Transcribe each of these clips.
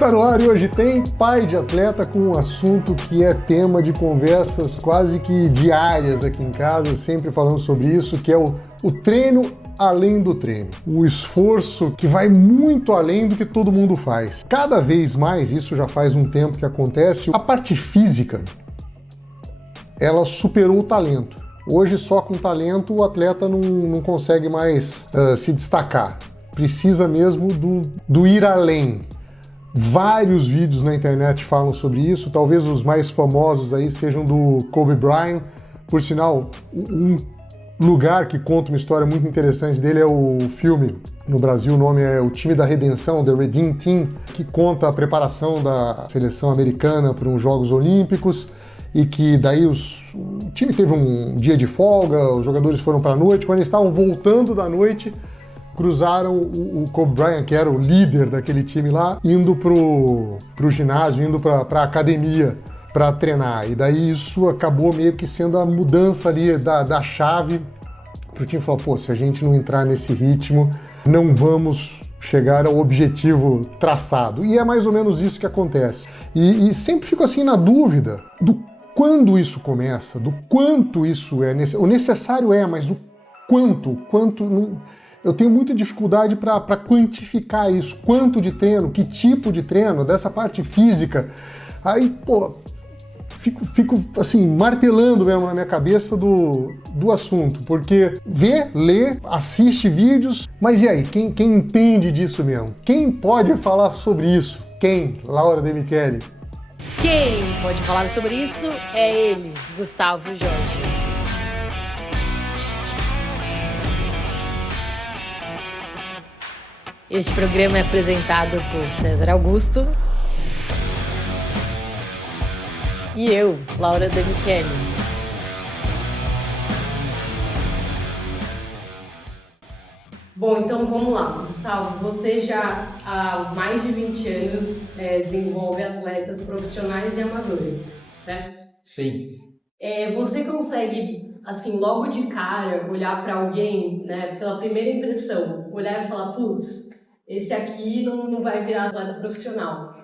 Está no ar e hoje tem Pai de Atleta com um assunto que é tema de conversas quase que diárias aqui em casa, sempre falando sobre isso, que é o treino além do treino. O esforço que vai muito além do que todo mundo faz. Cada vez mais, isso já faz um tempo que acontece, a parte física, ela superou o talento. Hoje só com talento o atleta não consegue mais se destacar. Precisa mesmo do ir além. Vários vídeos na internet falam sobre isso, talvez os mais famosos aí sejam do Kobe Bryant. Por sinal, um lugar que conta uma história muito interessante dele é o filme, no Brasil o nome é O Time da Redenção, The Redeem Team, que conta a preparação da seleção americana para os Jogos Olímpicos e que daí o time teve um dia de folga, os jogadores foram para a noite, quando eles estavam voltando da noite, cruzaram o Kobe Bryant, que era o líder daquele time lá, indo pro ginásio, indo pra academia para treinar. E daí isso acabou meio que sendo a mudança ali da chave pro time. Falou, pô, se a gente não entrar nesse ritmo, não vamos chegar ao objetivo traçado. E é mais ou menos isso que acontece. E sempre fico assim na dúvida do quando isso começa, do quanto isso é necessário. O necessário é, mas o quanto não... Eu tenho muita dificuldade para quantificar isso. Quanto de treino, que tipo de treino, dessa parte física. Aí, pô, fico assim, martelando mesmo na minha cabeça do assunto. Porque lê, assiste vídeos, mas e aí? Quem entende disso mesmo? Quem pode falar sobre isso? Quem? Laura De Michele. Quem pode falar sobre isso é ele, Gustavo Jorge. Este programa é apresentado por César Augusto e eu, Laura De Michele. Bom, então vamos lá. Gustavo, você já há mais de 20 anos desenvolve atletas profissionais e amadores, certo? Sim. Você consegue, assim, logo de cara, olhar para alguém, né, pela primeira impressão, olhar e falar, putz, esse aqui não vai virar atleta profissional.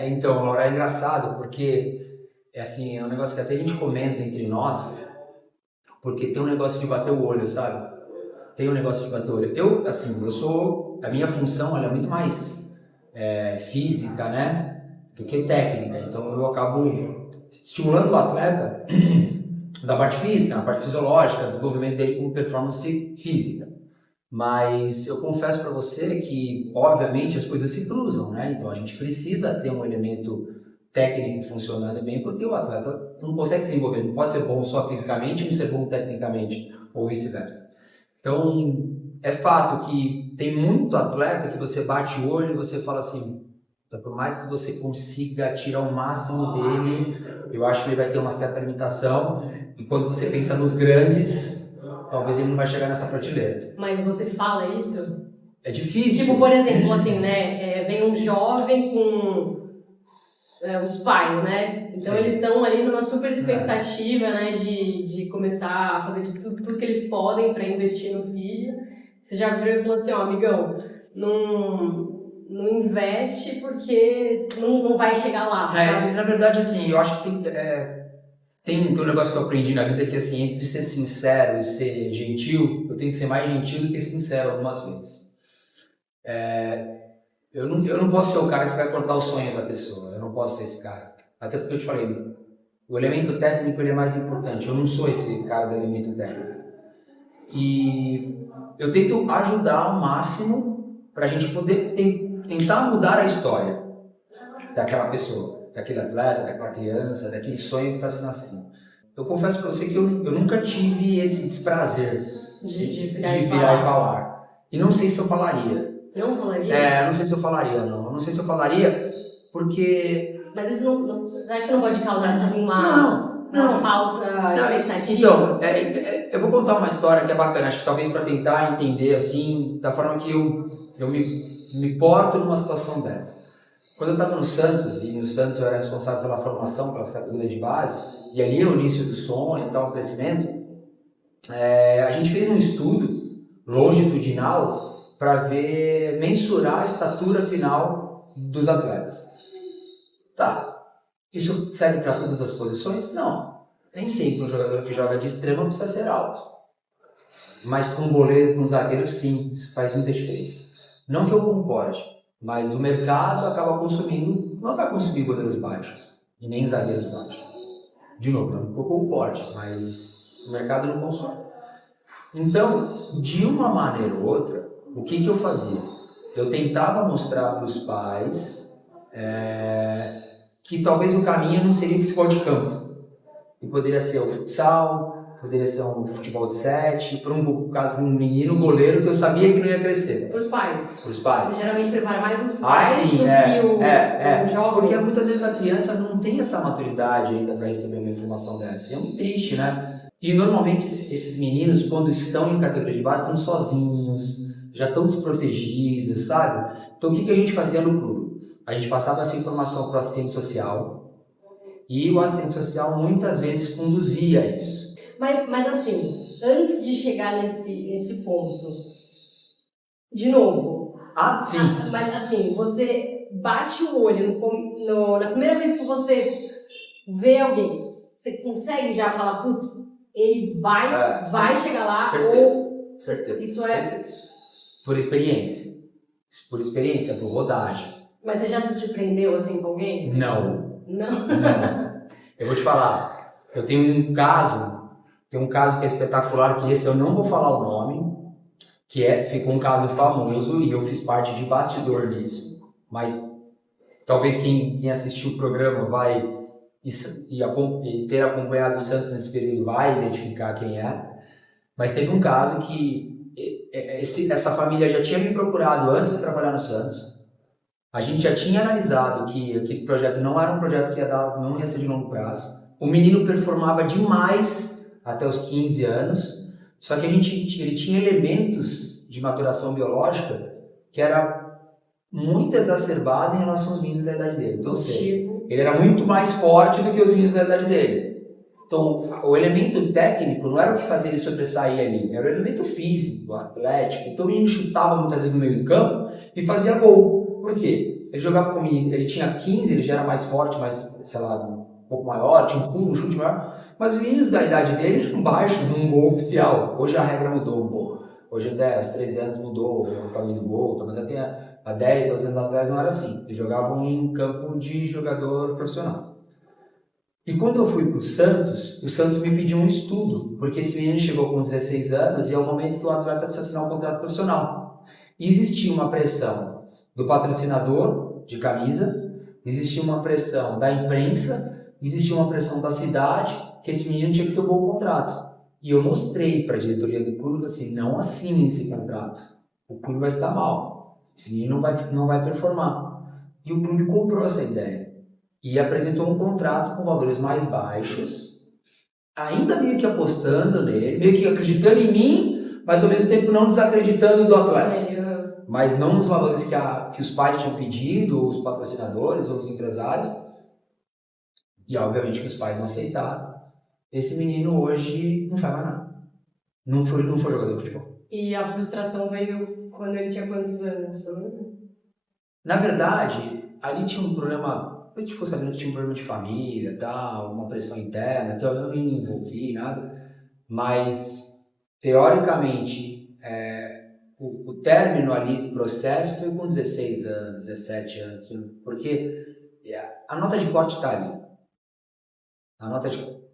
Então, Laura, é engraçado porque é um negócio que até a gente comenta entre nós, porque tem um negócio de bater o olho, sabe? Tem um negócio de bater o olho. A minha função ela é muito mais física, né, do que técnica. Então eu acabo estimulando o atleta da parte física, na parte fisiológica, desenvolvimento dele com performance física. Mas eu confesso para você que, obviamente, as coisas se cruzam, né? Então a gente precisa ter um elemento técnico funcionando bem, porque o atleta não consegue se desenvolver, não pode ser bom só fisicamente e não ser bom tecnicamente, ou vice-versa. Então, é fato que tem muito atleta que você bate o olho e você fala assim, por mais que você consiga tirar o máximo dele, eu acho que ele vai ter uma certa limitação, e quando você pensa nos grandes, talvez ele não vai chegar nessa prateleira. Mas você fala isso? É difícil. Tipo, por exemplo, assim, né, vem um jovem com os pais, né? Então Sim. eles estão ali numa super expectativa, né, de começar a fazer tudo que eles podem para investir no filho. Você já virou e falou assim, ó, amigão, não investe porque não vai chegar lá, sabe? Na verdade, assim, eu acho que tem um negócio que eu aprendi na vida que, assim, entre ser sincero e ser gentil, eu tenho que ser mais gentil do que sincero algumas vezes. Eu não posso ser o cara que vai cortar o sonho da pessoa, eu não posso ser esse cara. Até porque eu te falei, o elemento técnico ele é mais importante, eu não sou esse cara do elemento técnico. E eu tento ajudar ao máximo para a gente poder tentar mudar a história daquela pessoa, daquele atleta, daquela criança, daquele sonho que está se nascendo. Eu confesso para você que eu nunca tive esse desprazer de virar e falar. E não sei se eu falaria. Não falaria? Não sei se eu falaria, não. Eu não sei se eu falaria porque... Mas isso você acha que não pode causar assim, uma falsa expectativa? Então, eu vou contar uma história que é bacana, acho que talvez para tentar entender assim, da forma que eu me porto numa situação dessa. Quando eu estava no Santos, e no Santos eu era responsável pela formação, pelas categorias de base, e ali é o início do sonho e tal, o crescimento, a gente fez um estudo longitudinal para mensurar a estatura final dos atletas. Tá, isso serve para todas as posições? Não. Nem sempre um jogador que joga de extrema precisa ser alto. Mas para um goleiro, para um zagueiro, sim, isso faz muita diferença. Não que eu concorde, mas o mercado acaba consumindo, não vai consumir goleiros baixos e nem zagueiros baixos. De novo, não que eu concorde, mas o mercado não consome. Então, de uma maneira ou outra, o que eu fazia? Eu tentava mostrar para os pais que talvez o caminho não seria o futebol de campo. E poderia ser o futsal, poderia ser um futebol de 7, por um caso de um menino goleiro que eu sabia que não ia crescer. Para os pais. Para os pais. Você geralmente prepara mais os pais sim, do que o jovem. Porque muitas vezes a criança não tem essa maturidade ainda para receber uma informação dessa. E é muito triste, né? E normalmente esses meninos, quando estão em categoria de base, estão sozinhos, já estão desprotegidos, sabe? Então o que a gente fazia no clube? A gente passava essa informação para o assistente social e o assistente social muitas vezes conduzia isso. Mas assim, antes de chegar nesse ponto, de novo... Sim. Mas assim, você bate o olho na primeira vez que você vê alguém, você consegue já falar, putz, ele vai chegar lá, Certeza. Isso certeza. Por experiência. Por rodagem. Mas você já se surpreendeu assim com alguém? Não. Eu vou te falar, eu tenho um caso que é espetacular, que esse eu não vou falar o nome, ficou um caso famoso e eu fiz parte de bastidor nisso, mas talvez quem assistiu o programa vai e ter acompanhado o Santos nesse período vai identificar quem é, mas teve um caso que essa família já tinha me procurado antes de trabalhar no Santos. A gente já tinha analisado que aquele projeto não era um projeto que não ia ser de longo prazo. O menino performava demais até os 15 anos, só que ele tinha elementos de maturação biológica que era muito exacerbado em relação aos meninos da idade dele. Então, ou seja, ele era muito mais forte do que os meninos da idade dele. Então, o elemento técnico não era o que fazia ele sobressair ali, era o elemento físico, atlético. Então, o menino chutava muitas vezes no meio do campo e fazia gol. Por quê? Ele jogava com o menino, ele tinha 15, ele já era mais forte, mais, sei lá, um pouco maior, tinha um chute maior, mas os meninos da idade dele eram baixos num gol oficial. Hoje a regra mudou um pouco. Hoje até aos 13 anos mudou o tamanho do gol, mas até há 10, 12 anos atrás não era assim. Eles jogavam em campo de jogador profissional. E quando eu fui para o Santos me pediu um estudo, porque esse menino chegou com 16 anos e é o momento que o atleta precisa assinar um contrato profissional. E existia uma pressão do patrocinador de camisa, existia uma pressão da imprensa, existia uma pressão da cidade, que esse menino tinha que ter um bom contrato. E eu mostrei para a diretoria do clube assim, não assinem esse contrato, o clube vai estar mal, esse menino não vai performar. E o clube comprou essa ideia e apresentou um contrato com valores mais baixos, ainda meio que apostando nele, meio que acreditando em mim, mas ao mesmo tempo não desacreditando do atleta. Mas não nos valores que os pais tinham pedido, ou os patrocinadores, ou os empresários. E obviamente que os pais não aceitaram. Esse menino hoje não faz mais nada. Não foi jogador de futebol. E a frustração veio quando ele tinha quantos anos? Na verdade, ali tinha um problema, a gente ficou sabendo que tinha um problema de família, tal, uma pressão interna, que eu não me envolvi, nada. Mas, teoricamente, o término ali do processo foi com 16 anos, 17 anos, porque a nota de corte está ali.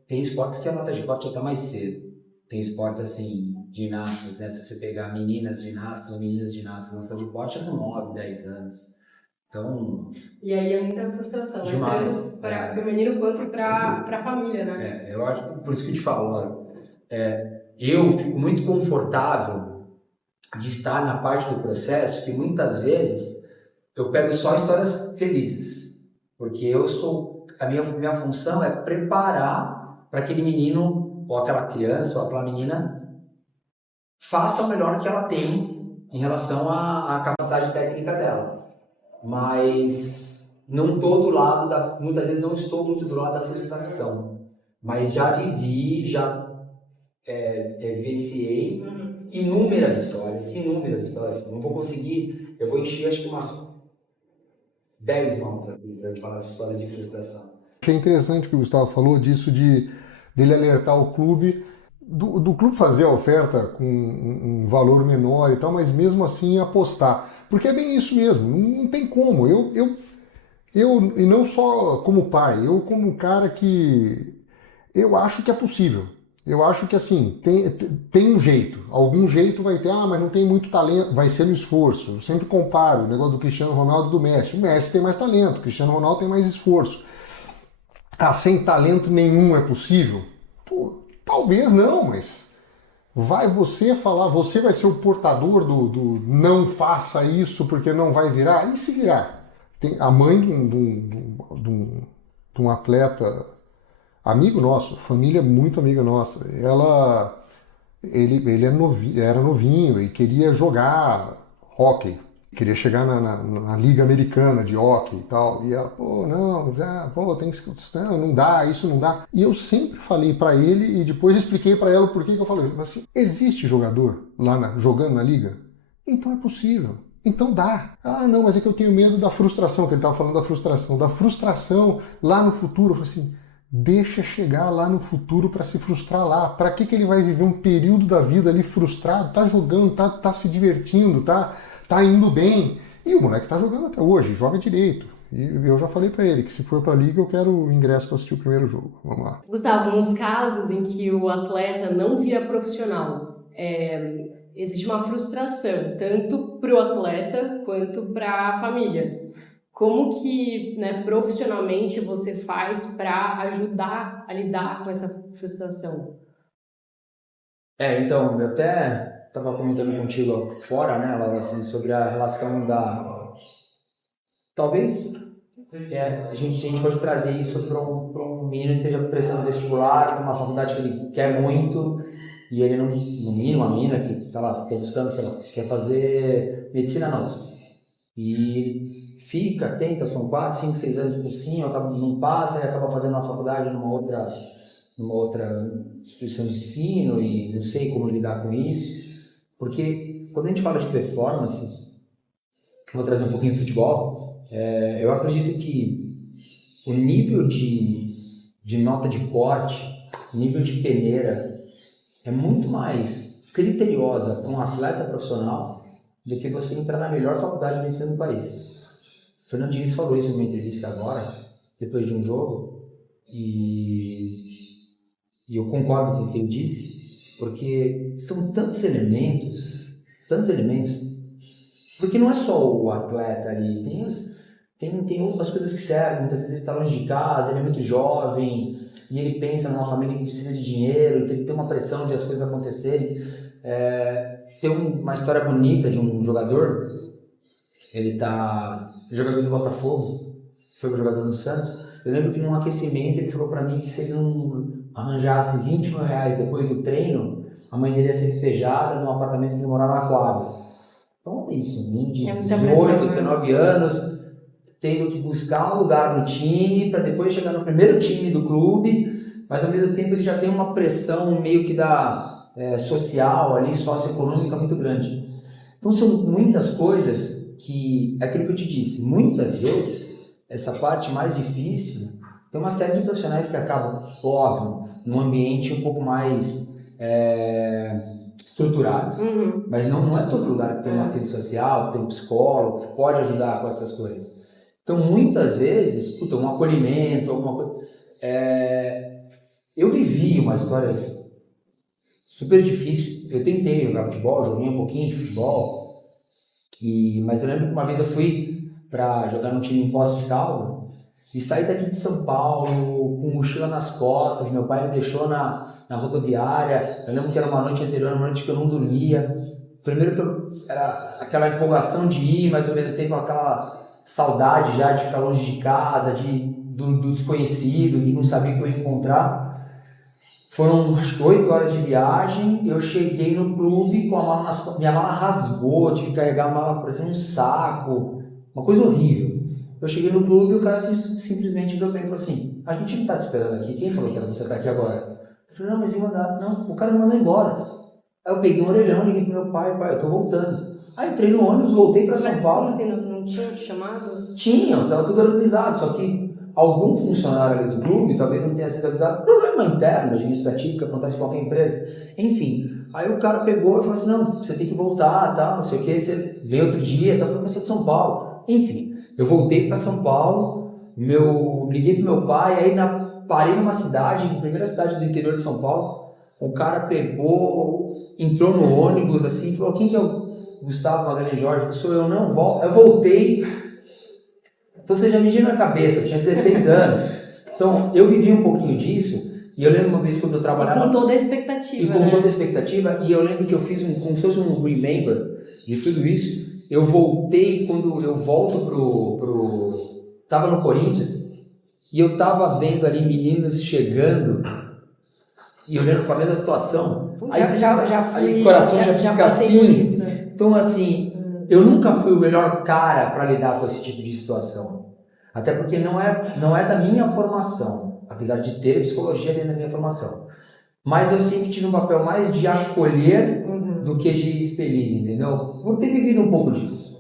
Tem esportes que a nota de corte já está mais cedo. Tem esportes assim, ginastas, né? Se você pegar meninas ginastas, a nota de corte é com 9, 10 anos. Então... E aí é muita frustração, demais. Tanto para o menino quanto para a família, né? Eu acho, por isso que eu te falo, eu fico muito confortável de estar na parte do processo que muitas vezes eu pego só histórias felizes, porque a minha função é preparar para aquele menino ou aquela criança ou aquela menina faça o melhor que ela tem em relação à capacidade técnica dela, mas não estou do lado muitas vezes não estou muito do lado da frustração, mas já vivi, já vivenciei inúmeras histórias. Não vou conseguir, eu vou encher acho que 10 mãos aqui para gente falar de histórias de frustração. Achei interessante o que o Gustavo falou disso dele alertar o clube, do clube fazer a oferta com um valor menor e tal, mas mesmo assim apostar. Porque é bem isso mesmo, não tem como. E não só como pai, eu como um cara que eu acho que é possível. Eu acho que assim, tem um jeito. Algum jeito vai ter, mas não tem muito talento, vai ser no esforço. Eu sempre comparo o negócio do Cristiano Ronaldo e do Messi. O Messi tem mais talento, o Cristiano Ronaldo tem mais esforço. Sem talento nenhum é possível? Pô, talvez não, mas vai você falar, você vai ser o portador do não faça isso porque não vai virar? E se virar? Tem a mãe de um atleta amigo nosso, família muito amiga nossa, ele era novinho e queria jogar hóquei, queria chegar na Liga Americana de hóquei e tal, e ela, tem que, não dá, isso não dá. E eu sempre falei para ele e depois expliquei para ela o porquê que eu falei, mas assim, existe jogador lá jogando na liga? Então é possível. Então dá. Não, mas é que eu tenho medo da frustração, que ele estava falando da frustração lá no futuro. Eu falei assim, deixa chegar lá no futuro para se frustrar lá. Para que ele vai viver um período da vida ali frustrado? Tá jogando, tá se divertindo, tá indo bem. E o moleque tá jogando até hoje, joga direito. E eu já falei para ele que se for para a liga eu quero o ingresso para assistir o primeiro jogo. Vamos lá. Gustavo, nos casos em que o atleta não vira profissional, existe uma frustração, tanto para o atleta quanto para a família. Como que, profissionalmente você faz para ajudar a lidar com essa frustração? Então, eu até estava comentando contigo fora, né, Laura, assim, sobre a relação da... Talvez a gente pode trazer isso para um menino que esteja prestando vestibular, com uma faculdade que ele quer muito, e ele não, no mínimo, uma menina que está lá, buscando, sei lá, quer fazer medicina na USP. E ele fica, tenta, são 4, 5, 6 anos de cursinho, não passa, e acaba fazendo uma faculdade numa outra instituição de ensino, e não sei como lidar com isso. Porque quando a gente fala de performance, vou trazer um pouquinho de futebol, eu acredito que o nível de nota de corte, o nível de peneira, é muito mais criteriosa para um atleta profissional do que você entrar na melhor faculdade de medicina do país. O Fernando Diniz falou isso em uma entrevista agora, depois de um jogo, e eu concordo com o que ele disse, porque são tantos elementos, porque não é só o atleta ali, tem outras coisas que servem. Muitas vezes ele está longe de casa, ele é muito jovem, e ele pensa numa família que precisa de dinheiro, então ele tem uma pressão de as coisas acontecerem. Tem uma história bonita de um jogador, ele tá jogador do Botafogo, foi jogador do Santos. Eu lembro que num aquecimento ele falou para mim que se ele não arranjasse 20 mil reais depois do treino, a mãe dele ia ser despejada no apartamento que ele morava na quadra. Então é isso, um menino de 18, 19 anos, tendo que buscar um lugar no time para depois chegar no primeiro time do clube, mas ao mesmo tempo ele já tem uma pressão meio que social ali, socioeconômica muito grande. Então são muitas coisas que, é aquilo que eu te disse, muitas vezes essa parte mais difícil, tem uma série de profissionais que acabam, óbvio, num ambiente um pouco mais estruturado, mas não é todo lugar que tem uma assistente social, que tem um psicólogo, que pode ajudar com essas coisas. Então, muitas vezes, um acolhimento, alguma coisa... Eu vivi uma história super difícil. Eu tentei jogar futebol, joguei um pouquinho de futebol, mas eu lembro que uma vez eu fui para jogar num time em Poços de Caldas e saí daqui de São Paulo com mochila nas costas. Meu pai me deixou na rodoviária. Eu lembro que era uma noite anterior, uma noite que eu não dormia. Primeiro que era aquela empolgação de ir, mas ao mesmo tempo aquela saudade já de ficar longe de casa, do desconhecido, de não saber o que eu ia encontrar. Foram, acho que 8 horas de viagem. Eu cheguei no clube com a mala nas costas. Minha mala rasgou, tive que carregar a mala parecendo um saco. Uma coisa horrível. Eu cheguei no clube e o cara simplesmente virou bem e falou assim: a gente não tá te esperando aqui, quem falou que era você tá aqui agora? Eu falei: não, mas me mandaram. Não, o cara me mandou embora. Aí eu peguei um orelhão, liguei pro meu pai, eu tô voltando. Aí entrei no ônibus, voltei pra São Paulo. Mas como assim, não tinham te chamado? Tinham, tava tudo organizado, só que algum funcionário ali do clube talvez não tenha sido avisado. Problema interno, administrativo, que acontece com qualquer empresa. Enfim, aí o cara pegou e falou assim, não, você tem que voltar, tal, não sei o que, você vem outro dia, tá falando que você é de São Paulo. Enfim, eu voltei para São Paulo, liguei pro meu pai, aí parei numa cidade, primeira cidade do interior de São Paulo, o cara pegou, entrou no ônibus assim, falou, quem que é o Gustavo Magalhães Jorge? Eu falei, sou eu, não, eu voltei. Então você já mediu na cabeça, eu tinha 16 anos. Então eu vivi um pouquinho disso, e eu lembro uma vez quando eu trabalhava... E com toda a expectativa, E com toda a expectativa, e eu lembro que eu fiz como se fosse um remember de tudo isso. Eu voltei, quando eu volto tava no Corinthians, e eu tava vendo ali meninos chegando, e olhando com a mesma situação. Aí o coração já fica assim. Então assim, eu nunca fui o melhor cara para lidar com esse tipo de situação. Até porque não é da minha formação, apesar de ter psicologia dentro da minha formação. Mas eu sempre tive um papel mais de acolher do que de expelir, entendeu? Por ter vivido um pouco disso.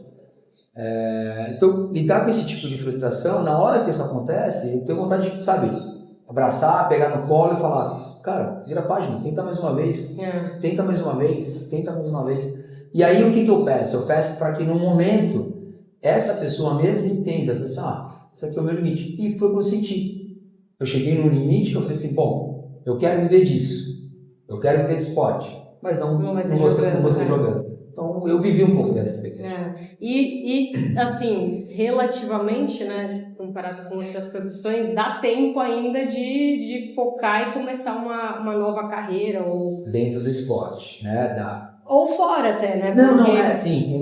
Então, lidar com esse tipo de frustração, na hora que isso acontece, eu tenho vontade de, sabe, abraçar, pegar no colo e falar, cara, vira a página, tenta mais uma vez, tenta mais uma vez, tenta mais uma vez. E aí o que eu peço? Eu peço para que no momento essa pessoa mesmo entenda, assim, isso aqui é o meu limite. E foi o que eu senti. Eu cheguei num limite que eu falei assim, bom, eu quero viver disso, eu quero viver de esporte, mas não você jogando. Então eu vivi um pouco dessa experiência. E assim, relativamente, né, comparado com outras profissões, dá tempo ainda de focar e começar uma nova carreira ou dentro do esporte, né? Ou fora até, né? Não é assim.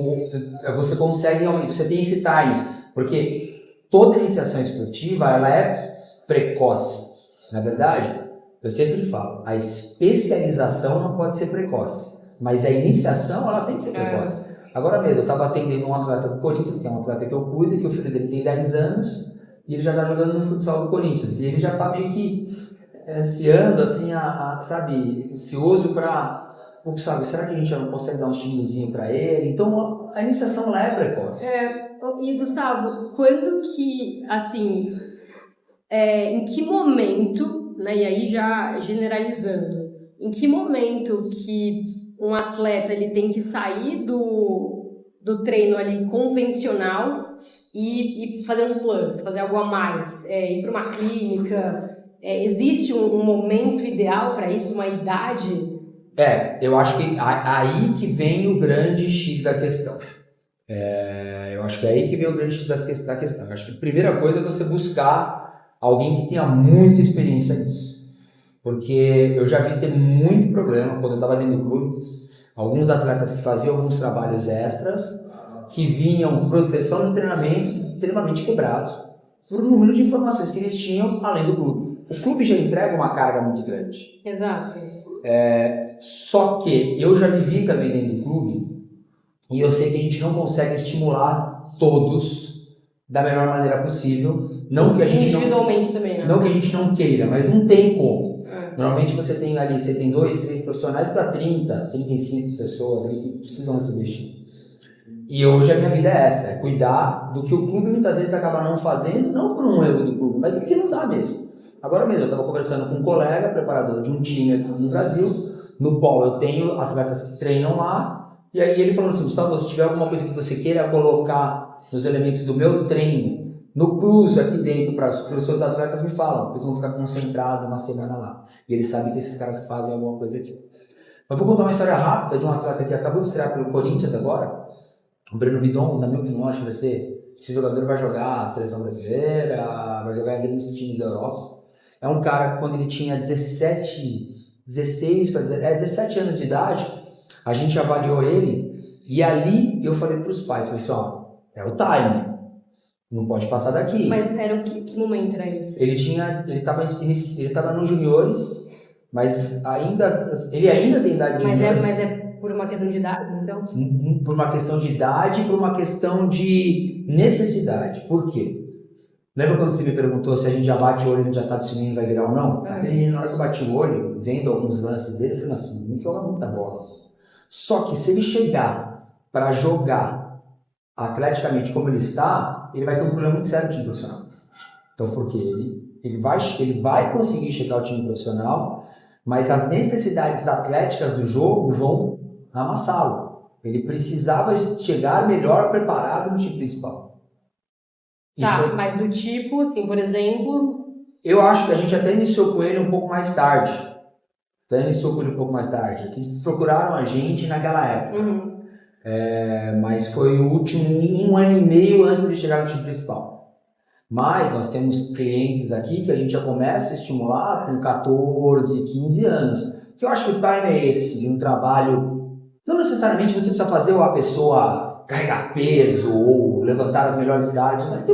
Você consegue realmente, você tem esse time, porque toda iniciação esportiva ela é precoce. Na verdade, eu sempre falo, a especialização não pode ser precoce, mas a iniciação ela tem que ser precoce. Agora mesmo, eu estava atendendo um atleta do Corinthians, que é um atleta que eu cuido, que o filho dele tem 10 anos, e ele já está jogando no futsal do Corinthians, e ele já está meio que ansiando, assim, sabe, ansioso para... sabe, será que a gente já não consegue dar um estímulozinho para ele? Então, a iniciação ela é precoce. E, Gustavo, quando que, assim, em que momento, né, e aí já generalizando, em que momento que um atleta ele tem que sair do treino ali convencional e fazer um plus, fazer algo a mais, ir para uma clínica? Existe um momento ideal para isso, uma idade? Eu acho que aí que vem o grande X da questão. Eu acho que é aí que vem o grande X da questão. Eu acho que a primeira coisa é você buscar alguém que tenha muita experiência nisso. Porque eu já vi ter muito problema quando eu estava dentro do clube. Alguns atletas que faziam alguns trabalhos extras, que vinham por sessão de treinamentos extremamente quebrados por um número de informações que eles tinham além do clube. O clube já entrega uma carga muito grande. Exato. Só que eu já vivi também dentro do clube e eu sei que a gente não consegue estimular todos da melhor maneira possível. Não que a gente individualmente também, né? Não que a gente não queira, mas não tem como. Normalmente você tem 2, 3 profissionais para 30, 35 pessoas ali que precisam receber estímulo. E hoje a minha vida é essa, é cuidar do que o clube muitas vezes acaba não fazendo, não por um erro do clube, mas é porque não dá mesmo. Agora mesmo, eu estava conversando com um colega, preparador de um time aqui no Brasil, no qual eu tenho atletas que treinam lá, e aí ele falou assim, Gustavo, se tiver alguma coisa que você queira colocar nos elementos do meu treino, no plus aqui dentro para os seus atletas, me falam, porque eles vão ficar concentrados uma semana lá. E eles sabem que esses caras fazem alguma coisa aqui. Mas vou contar uma história rápida de um atleta que acabou de estrear pelo Corinthians agora, o Breno Vidon, na minha opinião, acho que vai ser, esse jogador vai jogar a seleção brasileira, vai jogar em grandes times da Europa. É um cara que quando ele tinha 17 anos de idade, a gente avaliou ele e ali eu falei para os pais, falei assim, é o time, não pode passar daqui. Mas era que momento era isso? Ele estava nos juniores, mas ele ainda tem idade de juniores. Mas é por uma questão de idade, então? Por uma questão de idade e por uma questão de necessidade. Por quê? Lembra quando você me perguntou se a gente já bate o olho e a gente já sabe se o menino vai virar ou não? Na hora que eu bati o olho, vendo alguns lances dele, eu falei, nossa, o menino joga muita bola. Só que se ele chegar para jogar atleticamente como ele está, ele vai ter um problema muito sério de time profissional. Então, por quê? Ele vai conseguir chegar ao time profissional, mas as necessidades atléticas do jogo vão amassá-lo. Ele precisava chegar melhor preparado no time principal. Tá, mas do tipo, assim, por exemplo... Eu acho que a gente até iniciou com ele um pouco mais tarde. Que eles procuraram a gente naquela época. Uhum. Mas foi o último 1 ano e meio antes de chegar no time principal. Mas nós temos clientes aqui que a gente já começa a estimular com 14, 15 anos. Que eu acho que o time é esse, de um trabalho... Não necessariamente você precisa fazer a pessoa carregar peso ou levantar as melhores idades, mas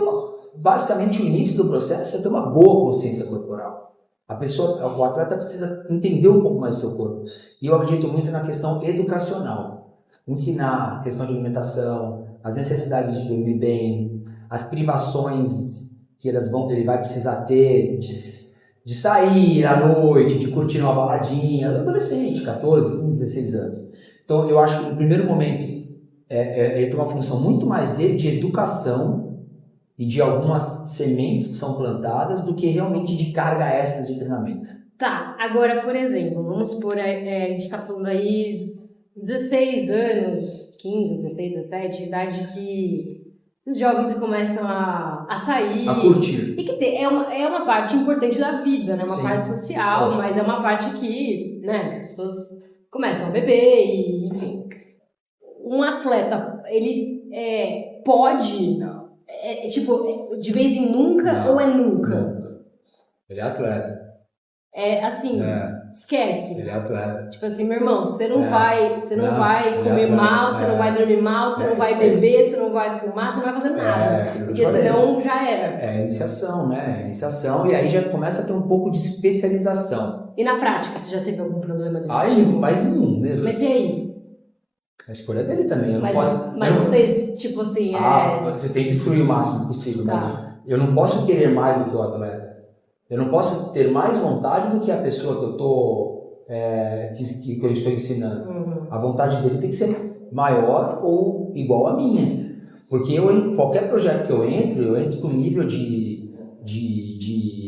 basicamente o início do processo é ter uma boa consciência corporal. O atleta precisa entender um pouco mais do seu corpo. E eu acredito muito na questão educacional. Ensinar a questão de alimentação, as necessidades de dormir bem, as privações que ele vai precisar ter de sair à noite, de curtir uma baladinha, adolescente, 14, 15, 16 anos. Então eu acho que no primeiro momento ele tem uma função muito mais de educação e de algumas sementes que são plantadas do que realmente de carga extra de treinamento. Tá, agora, por exemplo, vamos supor, a gente está falando aí 16 anos, 15, 16, 17, idade que os jovens começam a sair. A curtir. E que é uma parte importante da vida, né? Uma parte social, lógico. Mas é uma parte que, né, as pessoas começam a beber e, enfim. Um atleta, ele pode... tipo, de vez em nunca Não, ou é nunca? Nunca. Ele é atleta. Assim, esquece. Ele é atleta. Tipo assim, meu irmão, você não vai comer atleta. mal, você não vai dormir mal, você não vai beber, você não vai fumar, você não vai fazer nada. Porque senão já era. É iniciação, né? Iniciação, e aí já começa a ter um pouco de especialização. E na prática, você já teve algum problema desse tipo? Mais um mesmo. Mas e aí? A escolha dele também, eu não posso... Mas vocês, tipo assim... Você tem que destruir o máximo possível, Tá. mas eu não posso querer mais do que o atleta. Eu não posso ter mais vontade do que a pessoa que eu estou ensinando. Uhum. A vontade dele tem que ser maior ou igual à minha. Porque qualquer projeto que eu entro com um nível de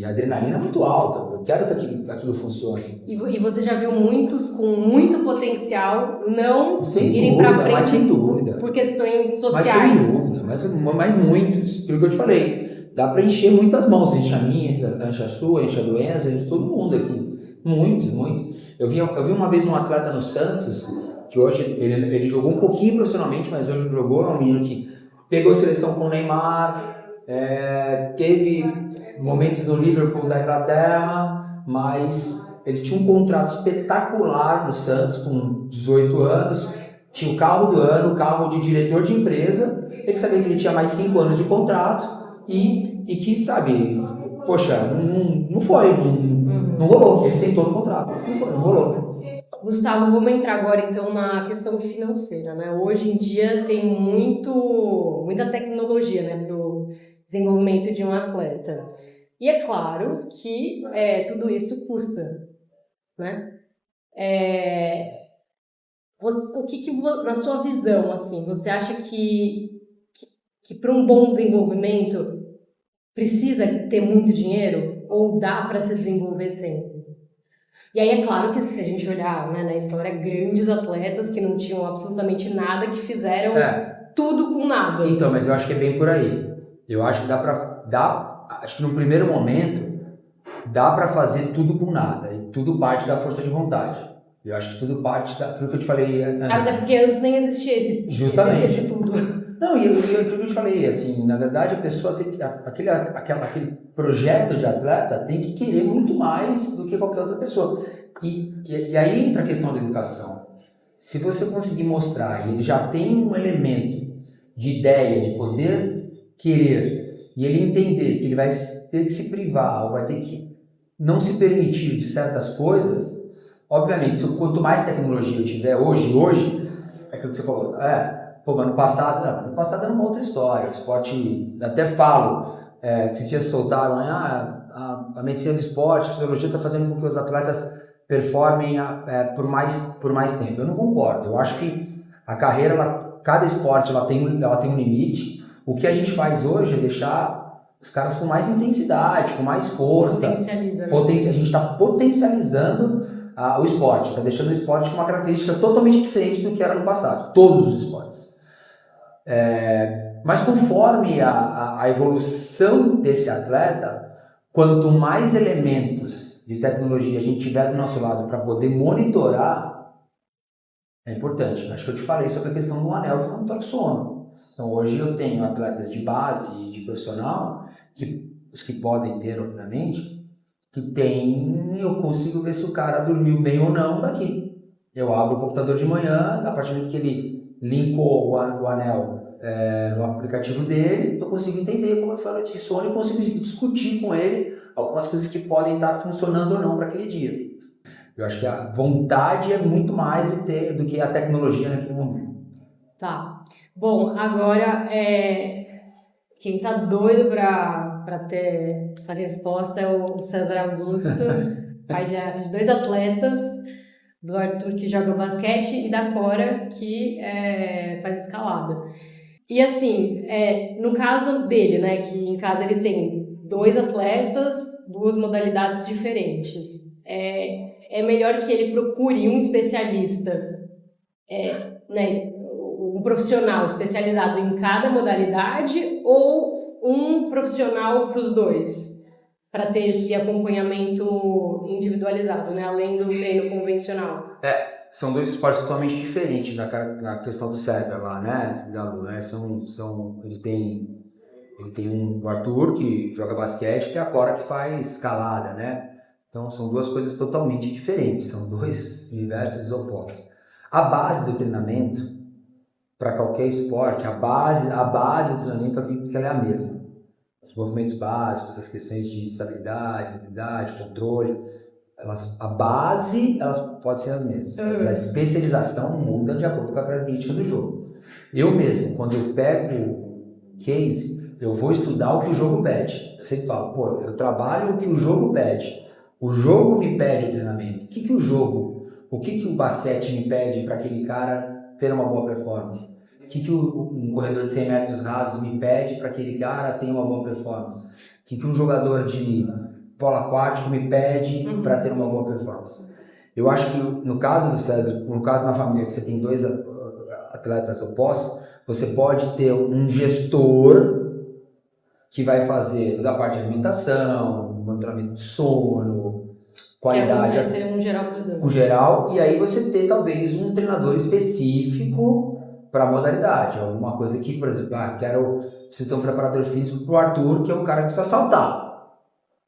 adrenalina muito alto. Eu quero que aquilo funcione. E você já viu muitos com muito potencial não irem pra frente, mas sem dúvida. Por questões sociais? Mas sem dúvida, mas muitos. Aquilo que eu te falei. Dá para encher muitas mãos, enche a minha, enche a sua, enche a do Enzo, enche todo mundo aqui. Muitos. Eu vi uma vez um atleta no Santos, que hoje ele jogou um pouquinho profissionalmente, mas hoje jogou, é um menino que pegou seleção com o Neymar, teve momentos no Liverpool da Inglaterra, mas ele tinha um contrato espetacular no Santos, com 18 anos, tinha o carro do ano, o carro de diretor de empresa, ele sabia que ele tinha mais 5 anos de contrato, e que, sabe, poxa, não rolou, ele sentou no contrato, não rolou. Gustavo, vamos entrar agora então na questão financeira, né? Hoje em dia tem muita tecnologia, né, pro desenvolvimento de um atleta. E é claro que tudo isso custa, né? O que na sua visão, assim, você acha que para um bom desenvolvimento precisa ter muito dinheiro ou dá para se desenvolver sempre? E aí é claro que se a gente olhar, né, na história, grandes atletas que não tinham absolutamente nada, que fizeram tudo com nada. Então, mas eu acho que é bem por aí. Eu acho que acho que no primeiro momento dá para fazer tudo com nada e tudo parte da força de vontade. Eu acho que tudo parte daquilo que eu te falei antes. Até porque antes nem existia esse tudo. Não, e aquilo que eu te falei, assim, na verdade a pessoa tem que, aquele projeto de atleta tem que querer muito mais do que qualquer outra pessoa. E aí entra a questão da educação. Se você conseguir mostrar, e ele já tem um elemento de ideia, de poder querer, e ele entender que ele vai ter que se privar, ou vai ter que não se permitir de certas coisas, obviamente, quanto mais tecnologia eu tiver hoje, é aquilo que você falou, mas no passado era uma outra história. O esporte, até falo, esses dias soltaram, a medicina do esporte, a fisiologia está fazendo com que os atletas performem por mais tempo. Eu não concordo. Eu acho que a carreira, cada esporte, ela tem um limite. O que a gente faz hoje é deixar os caras com mais intensidade, com mais força. Potencializa, né? A gente está potencializando o esporte, está deixando o esporte com uma característica totalmente diferente do que era no passado. Todos os esportes. Mas conforme a evolução desse atleta, quanto mais elementos de tecnologia a gente tiver do nosso lado para poder monitorar, é importante. Acho que eu te falei sobre a questão do anel que monitora o sono. Então hoje eu tenho atletas de base e de profissional, os que podem ter, obviamente, eu consigo ver se o cara dormiu bem ou não daqui. Eu abro o computador de manhã, a partir do momento que ele linkou o anel no aplicativo dele, eu consigo entender como foi a noite de sono e consigo discutir com ele algumas coisas que podem estar funcionando ou não para aquele dia. Eu acho que a vontade é muito mais do que a tecnologia naquele momento. Tá. Bom, agora quem tá doido para ter essa resposta é o César Augusto, pai de 2 atletas, do Arthur, que joga basquete, e da Cora, que faz escalada. E assim, no caso dele, né, que em casa ele tem 2 atletas, 2 modalidades diferentes, é melhor que ele procure um especialista, né, um profissional especializado em cada modalidade ou um profissional para os 2, para ter esse acompanhamento individualizado, né, além do treino convencional? São 2 esportes totalmente diferentes na questão do César lá, né, Galo, né? Ele tem o Arthur, que joga basquete, e tem a Cora, que faz escalada, né? Então são 2 coisas totalmente diferentes, são 2 universos opostos. A base do treinamento, para qualquer esporte, a base do treinamento, eu acredito que ela é a mesma. Os movimentos básicos, as questões de estabilidade, mobilidade, controle, a base, elas podem ser as mesmas. Mas a especialização muda de acordo com a característica do jogo. Eu mesmo, quando eu pego case, eu vou estudar o que o jogo pede. Eu sempre falo, eu trabalho o que o jogo pede. O jogo me pede o treinamento. O que o basquete me pede para aquele cara ter uma boa performance? O que um corredor de 100 metros rasos me pede para aquele cara ter uma boa performance? O que um jogador de polo aquático me pede para ter uma boa performance? Eu acho que no caso do César, no caso na família que você tem 2 atletas opostos, você pode ter um gestor que vai fazer toda a parte de alimentação, monitoramento de sono, qualidade. Vai ser um geral para os 2. O geral, e aí você ter talvez um treinador específico para a modalidade. Alguma coisa que, por exemplo, preciso ter um preparador físico para o Arthur, que é um cara que precisa saltar.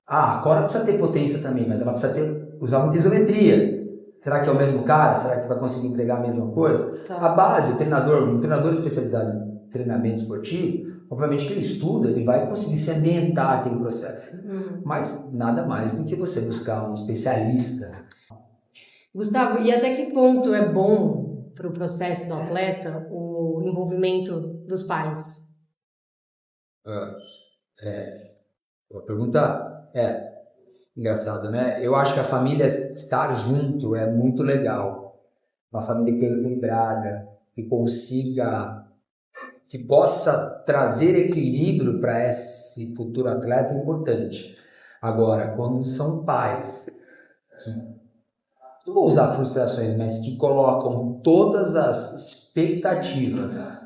A Cora precisa ter potência também, mas ela precisa usar muita isometria. Será que é o mesmo cara? Será que vai conseguir entregar a mesma coisa? Tá. A base, um treinador especializado em treinamento esportivo, obviamente que ele estuda, ele vai conseguir se ambientar aquele processo. Mas nada mais do que você buscar um especialista. Gustavo, e até que ponto é bom para o processo do atleta o envolvimento dos pais? A pergunta engraçada, né? Eu acho que a família estar junto é muito legal. Uma família equilibrada, que possa trazer equilíbrio para esse futuro atleta é importante. Agora, quando são pais que, não vou usar frustrações, mas que colocam todas as expectativas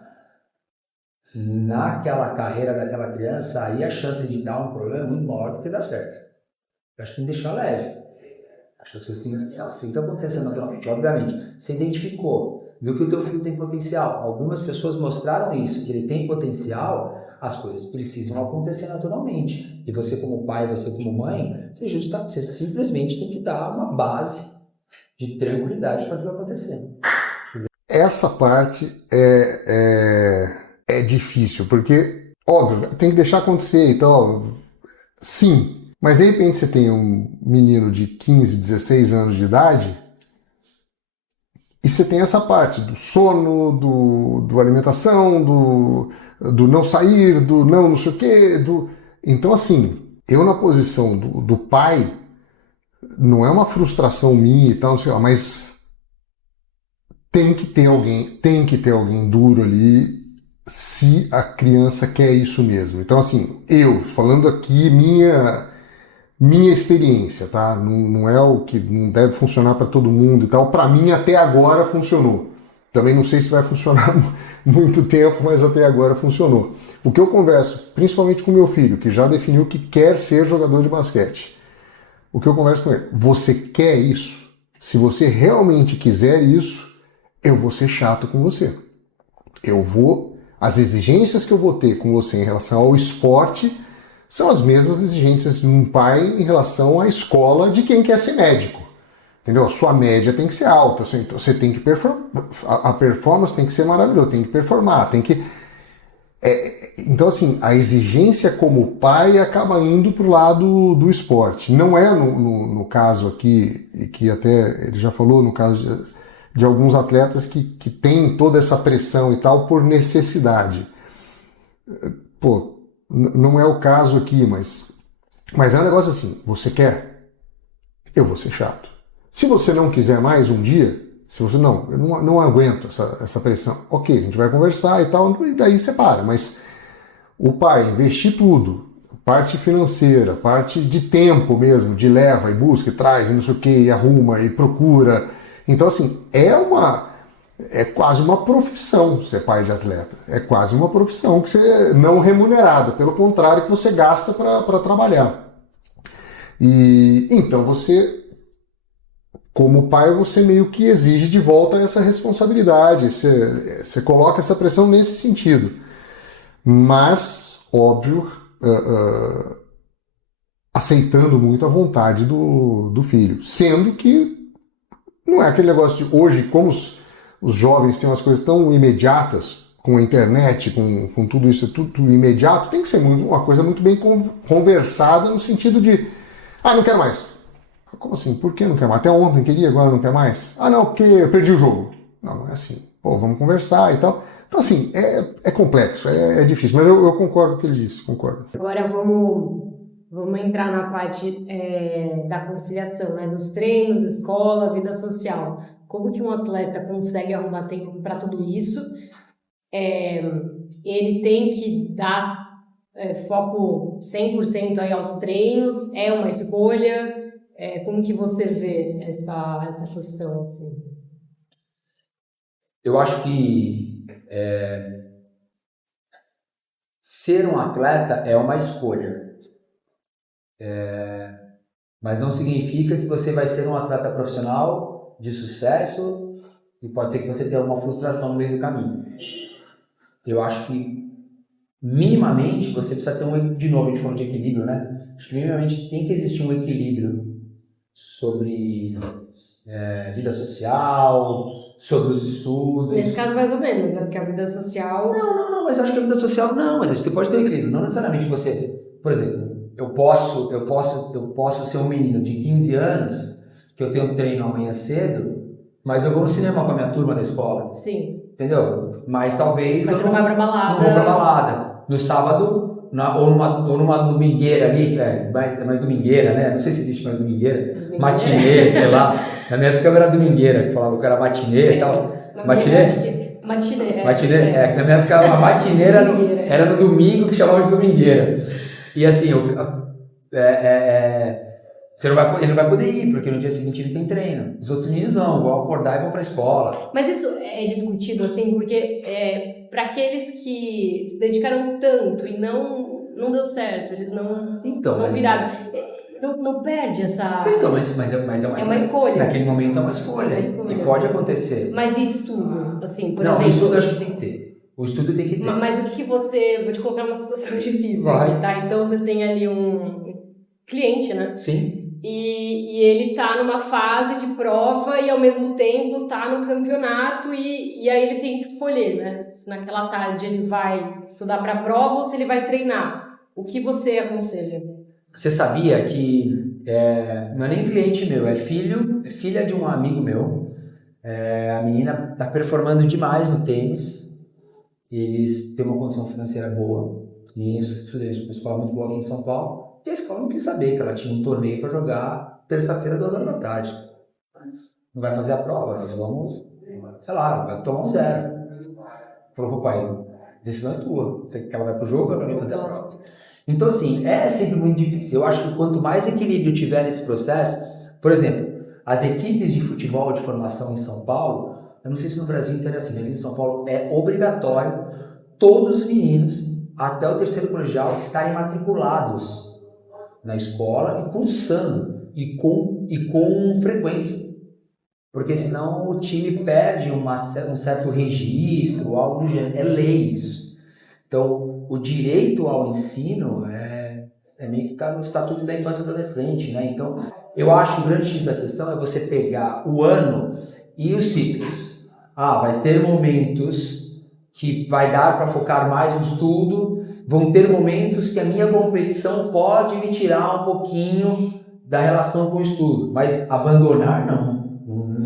naquela carreira daquela criança, aí a chance de dar um problema é muito maior do que dar certo. Eu acho que tem que deixar leve. Acho que as coisas têm que acontecer naturalmente. Obviamente, você identificou, viu que o teu filho tem potencial. Algumas pessoas mostraram isso, que ele tem potencial, as coisas precisam acontecer naturalmente. E você como pai, você como mãe, você simplesmente tem que dar uma base de tranquilidade para aquilo acontecer. Essa parte é difícil, porque, óbvio, tem que deixar acontecer e tal. Sim. Mas de repente você tem um menino de 15, 16 anos de idade e você tem essa parte do sono, do alimentação, do não sair, do não sei o quê. Então, assim, eu na posição do pai, não é uma frustração minha e tal, não sei lá, mas tem que ter alguém duro ali se a criança quer isso mesmo. Então, assim, eu, falando aqui minha experiência, tá? Não é o que não deve funcionar para todo mundo e tal. Para mim, até agora funcionou. Também não sei se vai funcionar muito tempo, mas até agora funcionou. O que eu converso, principalmente com meu filho, que já definiu que quer ser jogador de basquete. O que eu converso com ele, você quer isso? Se você realmente quiser isso, eu vou ser chato com você. As exigências que eu vou ter com você em relação ao esporte são as mesmas exigências de um pai em relação à escola de quem quer ser médico. Entendeu? A sua média tem que ser alta, você tem que performar, a performance tem que ser maravilhosa, tem que performar, tem que... Então, assim, a exigência como pai acaba indo para o lado do esporte. Não é no caso aqui, e que até ele já falou, no caso de alguns atletas que têm toda essa pressão e tal por necessidade. Pô, não é o caso aqui, mas é um negócio assim, você quer? Eu vou ser chato. Se você não quiser mais um dia, se você eu não aguento essa pressão, ok, a gente vai conversar e tal, e daí separa, mas o pai investir tudo, parte financeira, parte de tempo mesmo, de leva e busca e traz e não sei o que, e arruma e procura. Então, assim, é quase uma profissão ser pai de atleta. É quase uma profissão que você não remunerada, pelo contrário, que você gasta para trabalhar. E então você, como pai, você meio que exige de volta essa responsabilidade, você coloca essa pressão nesse sentido. Mas, óbvio, aceitando muito a vontade do filho. Sendo que não é aquele negócio de hoje, como os jovens têm umas coisas tão imediatas, com a internet, com tudo isso, tudo imediato, tem que ser uma coisa muito bem conversada no sentido de, não quero mais. Como assim? Por que não quer mais? Até ontem queria, agora não quer mais? Não, porque eu perdi o jogo. Não é assim. Pô, vamos conversar e tal. Então, assim, é complexo, é difícil, mas eu concordo com o que ele disse, concordo. Agora vamos entrar na parte da conciliação, né? Dos treinos, escola, vida social. Como que um atleta consegue arrumar tempo para tudo isso? Ele tem que dar foco 100% aí aos treinos? É uma escolha? Como que você vê essa questão, assim? Eu acho que ser um atleta é uma escolha, mas não significa que você vai ser um atleta profissional de sucesso e pode ser que você tenha uma frustração no meio do caminho. Eu acho que minimamente você precisa ter de novo, a gente falou de equilíbrio, né? Acho que minimamente tem que existir um equilíbrio sobre vida social, sobre os estudos. Nesse caso, mais ou menos, né? Porque a vida social... Não, mas eu acho que a vida social não, mas você pode ter um equilíbrio. Não necessariamente você, por exemplo, eu posso ser um menino de 15 anos, que eu tenho um treino amanhã cedo, mas eu vou no cinema com a minha turma da escola. Sim. Entendeu? Mas talvez mas você não vai pra balada. Não vou pra balada. No sábado, ou numa domingueira ali, mais domingueira, né? Não sei se existe mais domingueira. Matinê, sei lá. Na minha época eu era domingueira, que falava que era matinê e tal. Matinê? Matinê? Que na minha época a matinê era no domingo, que chamava de domingueira. E assim, ele não vai poder ir, porque no dia seguinte ele tem treino. Os outros meninos vão acordar e vão pra escola. Mas isso é discutido, assim, porque para aqueles que se dedicaram tanto e não deu certo, eles não viraram... Não perde essa... Então, mas é uma escolha. Naquele momento é uma escolha. E pode acontecer. Mas e estudo? Assim, por exemplo... Não, o estudo eu acho que tem que ter. O estudo tem que ter. Mas o que você... Vou te colocar numa situação difícil aqui, tá? Então você tem ali um cliente, né? Sim. E ele tá numa fase de prova e ao mesmo tempo tá no campeonato e aí ele tem que escolher, né? Se naquela tarde ele vai estudar para a prova ou se ele vai treinar. O que você aconselha? Você sabia que não é nem cliente meu, é filha de um amigo meu. A menina tá performando demais no tênis. Eles têm uma condição financeira boa. E estudei uma escola muito boa aqui em São Paulo. E a escola não quis saber que ela tinha um torneio para jogar terça-feira, 2 horas da tarde. Não vai fazer a prova, nós vamos, sei lá, vai tomar um 0. Falou pro pai, a decisão é tua. Você quer que ela vai pro jogo, ela vai fazer a prova. Então, assim, é sempre muito difícil. Eu acho que quanto mais equilíbrio tiver nesse processo, por exemplo, as equipes de futebol de formação em São Paulo, eu não sei se no Brasil inteiro é assim, mas em São Paulo é obrigatório todos os meninos, até o terceiro colegial, estarem matriculados na escola e cursando, e com frequência. Porque senão o time perde um certo registro, algo do gênero. É lei isso. Então, o direito ao ensino é meio que está no Estatuto da Infância e Adolescente, né? Então, eu acho que o grande X da questão é você pegar o ano e os ciclos. Vai ter momentos que vai dar para focar mais no estudo, vão ter momentos que a minha competição pode me tirar um pouquinho da relação com o estudo, mas abandonar não.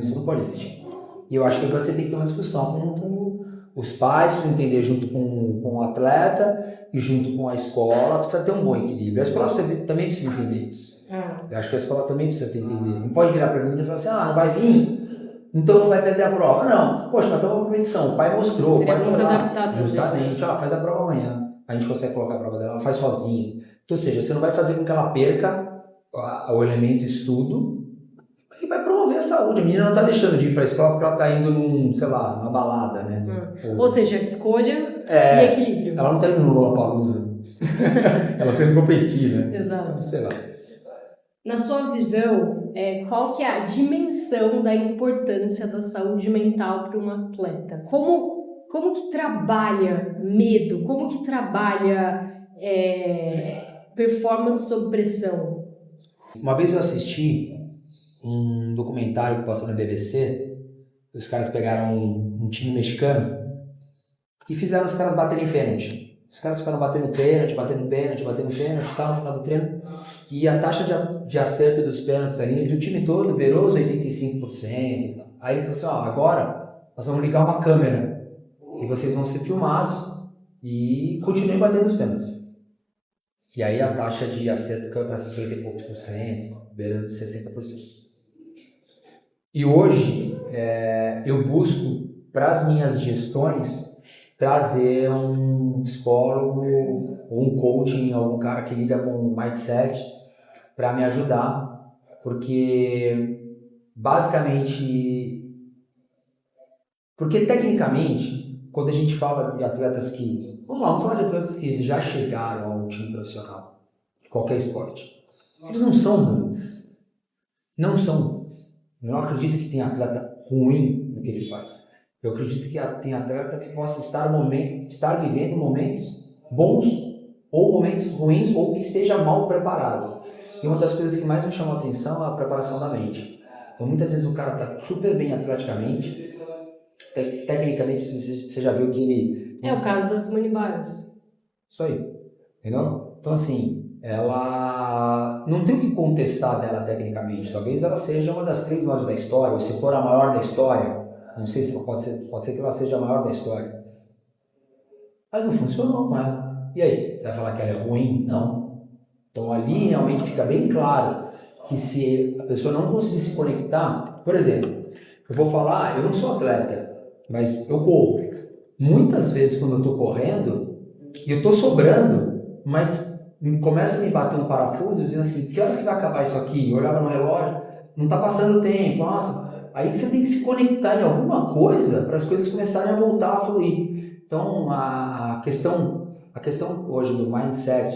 Isso não pode existir. E eu acho que você tem que ter uma discussão com os pais, para entender junto com o atleta e junto com a escola, precisa ter um bom equilíbrio. A escola também precisa entender isso. Eu acho que a escola também precisa entender. Não pode virar para mim e falar assim, não vai vir, então não vai perder a prova. Não, poxa, nós estamos uma competição, o pai mostrou, o pai foi lá, justamente, faz a prova amanhã, a gente consegue colocar a prova dela, ela faz sozinha. Então, ou seja, você não vai fazer com que ela perca o elemento estudo, e vai promover a saúde. A menina não está deixando de ir para a escola porque ela está indo numa balada, né? Ou seja, escolha e equilíbrio. Ela não está indo no Lollapalooza. Ela está indo competir, né? Exato. Então, sei lá. Na sua visão, qual que é a dimensão da importância da saúde mental para um atleta? Como que trabalha medo? Como que trabalha performance sob pressão? Uma vez eu assisti um documentário que passou na BBC, os caras pegaram um time mexicano e fizeram os caras baterem pênalti. Os caras ficaram batendo pênalti, tal, no final do treino. E a taxa de acerto dos pênaltis ali, do time todo, beirou os 85%. Aí ele falou assim, agora nós vamos ligar uma câmera e vocês vão ser filmados e continuem batendo os pênaltis. E aí a taxa de acerto caiu para 50 e poucos por cento, beirando 60%. E hoje eu busco para as minhas gestões trazer um psicólogo ou um coaching, algum cara que lida com mindset para me ajudar, porque tecnicamente, quando a gente fala de atletas vamos falar de atletas que já chegaram ao time profissional, de qualquer esporte, eles não são ruins. Não são ruins. Eu não acredito que tenha atleta ruim no que ele faz. Eu acredito que tem atleta que possa estar vivendo momentos bons ou momentos ruins ou que esteja mal preparado. E uma das coisas que mais me chamou a atenção é a preparação da mente. Então muitas vezes o cara está super bem atleticamente, tecnicamente você já viu que ele... É o caso da Simone Biles. Isso aí, entendeu? Então assim, ela não tem o que contestar dela tecnicamente. Talvez ela seja uma das 3 maiores da história, ou se for a maior da história, não sei se pode ser que ela seja a maior da história. Mas não funcionou com ela. E aí? Você vai falar que ela é ruim? Não. Então ali realmente fica bem claro que se a pessoa não conseguir se conectar, por exemplo, eu vou falar, eu não sou atleta, mas eu corro. Muitas vezes quando eu estou correndo, e eu estou sobrando, mas começa a me bater um parafuso dizendo assim, que horas que vai acabar isso aqui? Eu olhava no relógio, não está passando tempo, nossa. Aí você tem que se conectar em alguma coisa para as coisas começarem a voltar a fluir. Então a questão hoje do mindset,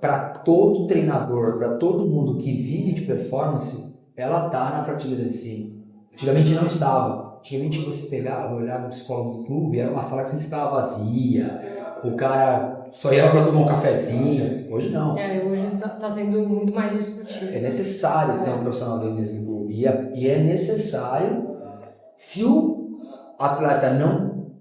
para todo treinador, para todo mundo que vive de performance, ela está na prateleira de cima. Antigamente não estava. Antigamente você pegava, olhava no psicólogo do clube, era uma sala que sempre ficava vazia, o cara só ia lá para tomar um cafezinho. Hoje não. Hoje está sendo muito mais discutido. É necessário ter um profissional dentro do clube. E é necessário, se o atleta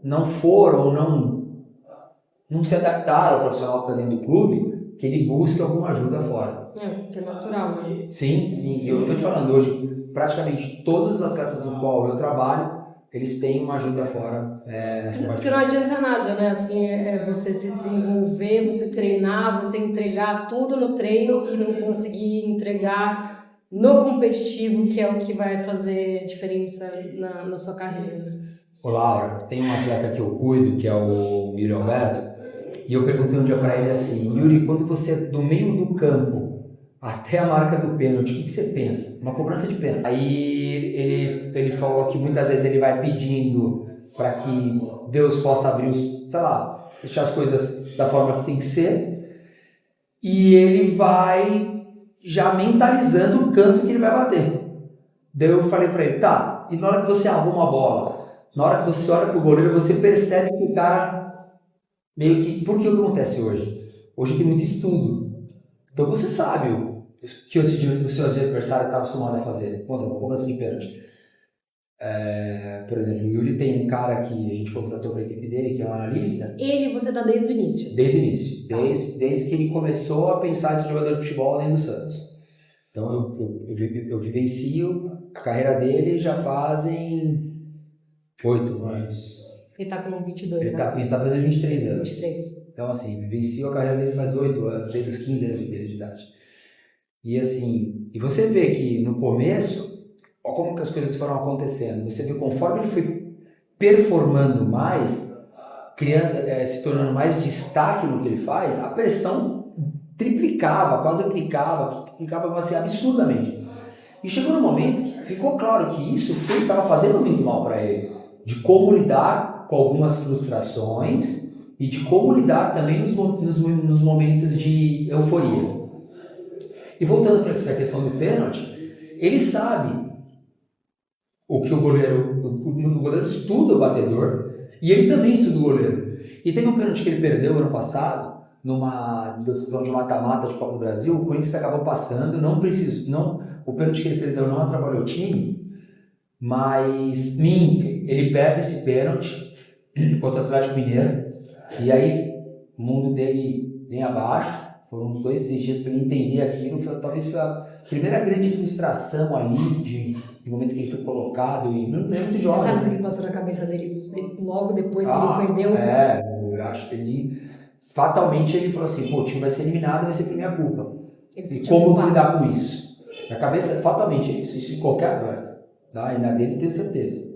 não for ou não se adaptar ao profissional que está dentro do clube, que ele busque alguma ajuda fora. Que é natural, né? Sim. E eu estou te falando hoje, praticamente todos os atletas no qual eu trabalho, eles têm uma ajuda fora nessa parte. Porque não adianta nada, né? Assim, você se desenvolver, você treinar, você entregar tudo no treino e não conseguir entregar no competitivo, que é o que vai fazer diferença na sua carreira? Ô Laura, tem um atleta que eu cuido, que é o Yuri Alberto, e eu perguntei um dia pra ele assim, Yuri, quando você é do meio do campo até a marca do pênalti, o que você pensa? Uma cobrança de pênalti. Aí ele falou que muitas vezes ele vai pedindo para que Deus possa abrir sei lá, deixar as coisas da forma que tem que ser, e ele vai já mentalizando o canto que ele vai bater. Daí eu falei para ele, tá, e na hora que você arruma a bola, na hora que você olha pro goleiro, você percebe que o cara meio que... Por que acontece hoje? Hoje tem muito estudo. Então você sabe o que o seu adversário está acostumado a fazer contra uma cobrança de pênalti. Por exemplo, o Yuri tem um cara que a gente contratou para a equipe dele, que é um analista. Ele você tá desde o início? Desde o início. Desde que ele começou a pensar esse jogador de futebol dentro do Santos. Então eu vivencio a carreira dele já fazem 8 anos. Ele tá com 22, Ele né? tá fazendo 23 anos. 23. Então, assim, vivencio a carreira dele faz 8 anos, desde os 15 anos dele de idade. E assim, e você vê que no começo, olha como que as coisas foram acontecendo. Você vê conforme ele foi performando mais, se tornando mais destaque no que ele faz, a pressão triplicava, quadruplicava, assim, absurdamente. E chegou no momento que ficou claro que isso estava fazendo muito mal para ele, de como lidar com algumas frustrações e de como lidar também nos momentos de euforia. E voltando para essa questão do pênalti, ele sabe o que o goleiro estuda o batedor e ele também estuda o goleiro. E teve um pênalti que ele perdeu ano passado, numa decisão de mata-mata de Copa do Brasil, o Corinthians acabou passando, o pênalti que ele perdeu não atrapalhou o time, mas ele perde esse pênalti contra o Atlético Mineiro, e aí o mundo dele vem abaixo. Foram uns 2, 3 dias para ele entender aquilo. Talvez foi a primeira grande frustração ali do momento que ele foi colocado, e não é muito jovem. Você sabe o que passou na cabeça dele logo depois que ele perdeu? Eu acho que fatalmente ele falou assim, o time vai ser eliminado, vai ser por minha culpa. E como eu vou lidar com isso? Na cabeça, fatalmente é isso em qualquer atleta, tá? E na dele tenho certeza.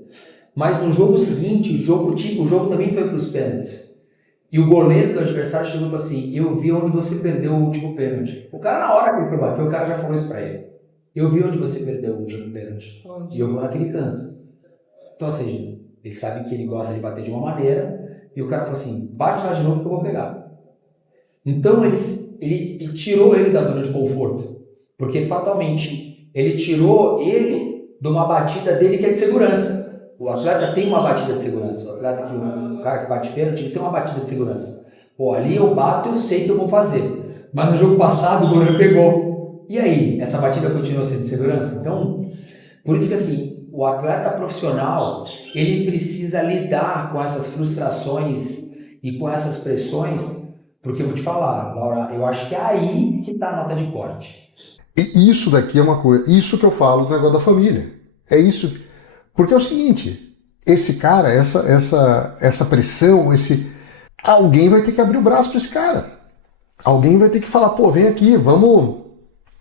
Mas no jogo seguinte, o jogo também foi para os pênaltis. E o goleiro do adversário chegou e falou assim, eu vi onde você perdeu o último pênalti. O cara, na hora que ele foi bater, o cara já falou isso pra ele. Eu vi onde você perdeu o último pênalti. E eu vou naquele canto. Então, ou seja, ele sabe que ele gosta de bater de uma maneira, e o cara falou assim, bate lá de novo que eu vou pegar. Então, ele tirou ele da zona de conforto. Porque, fatalmente, ele tirou ele de uma batida dele que é de segurança. O atleta tem uma batida de segurança. O cara que bate pênalti, ele tem uma batida de segurança. Ali eu bato, eu sei que eu vou fazer. Mas no jogo passado, o goleiro pegou. E aí? Essa batida continua sendo de segurança? Então, por isso que assim, o atleta profissional, ele precisa lidar com essas frustrações e com essas pressões, porque eu vou te falar, Laura, eu acho que é aí que está a nota de corte. E isso daqui é uma coisa, isso que eu falo do negócio da família. É isso. Porque é o seguinte, esse cara, essa pressão, alguém vai ter que abrir o braço para esse cara. Alguém vai ter que falar, vem aqui, vamos...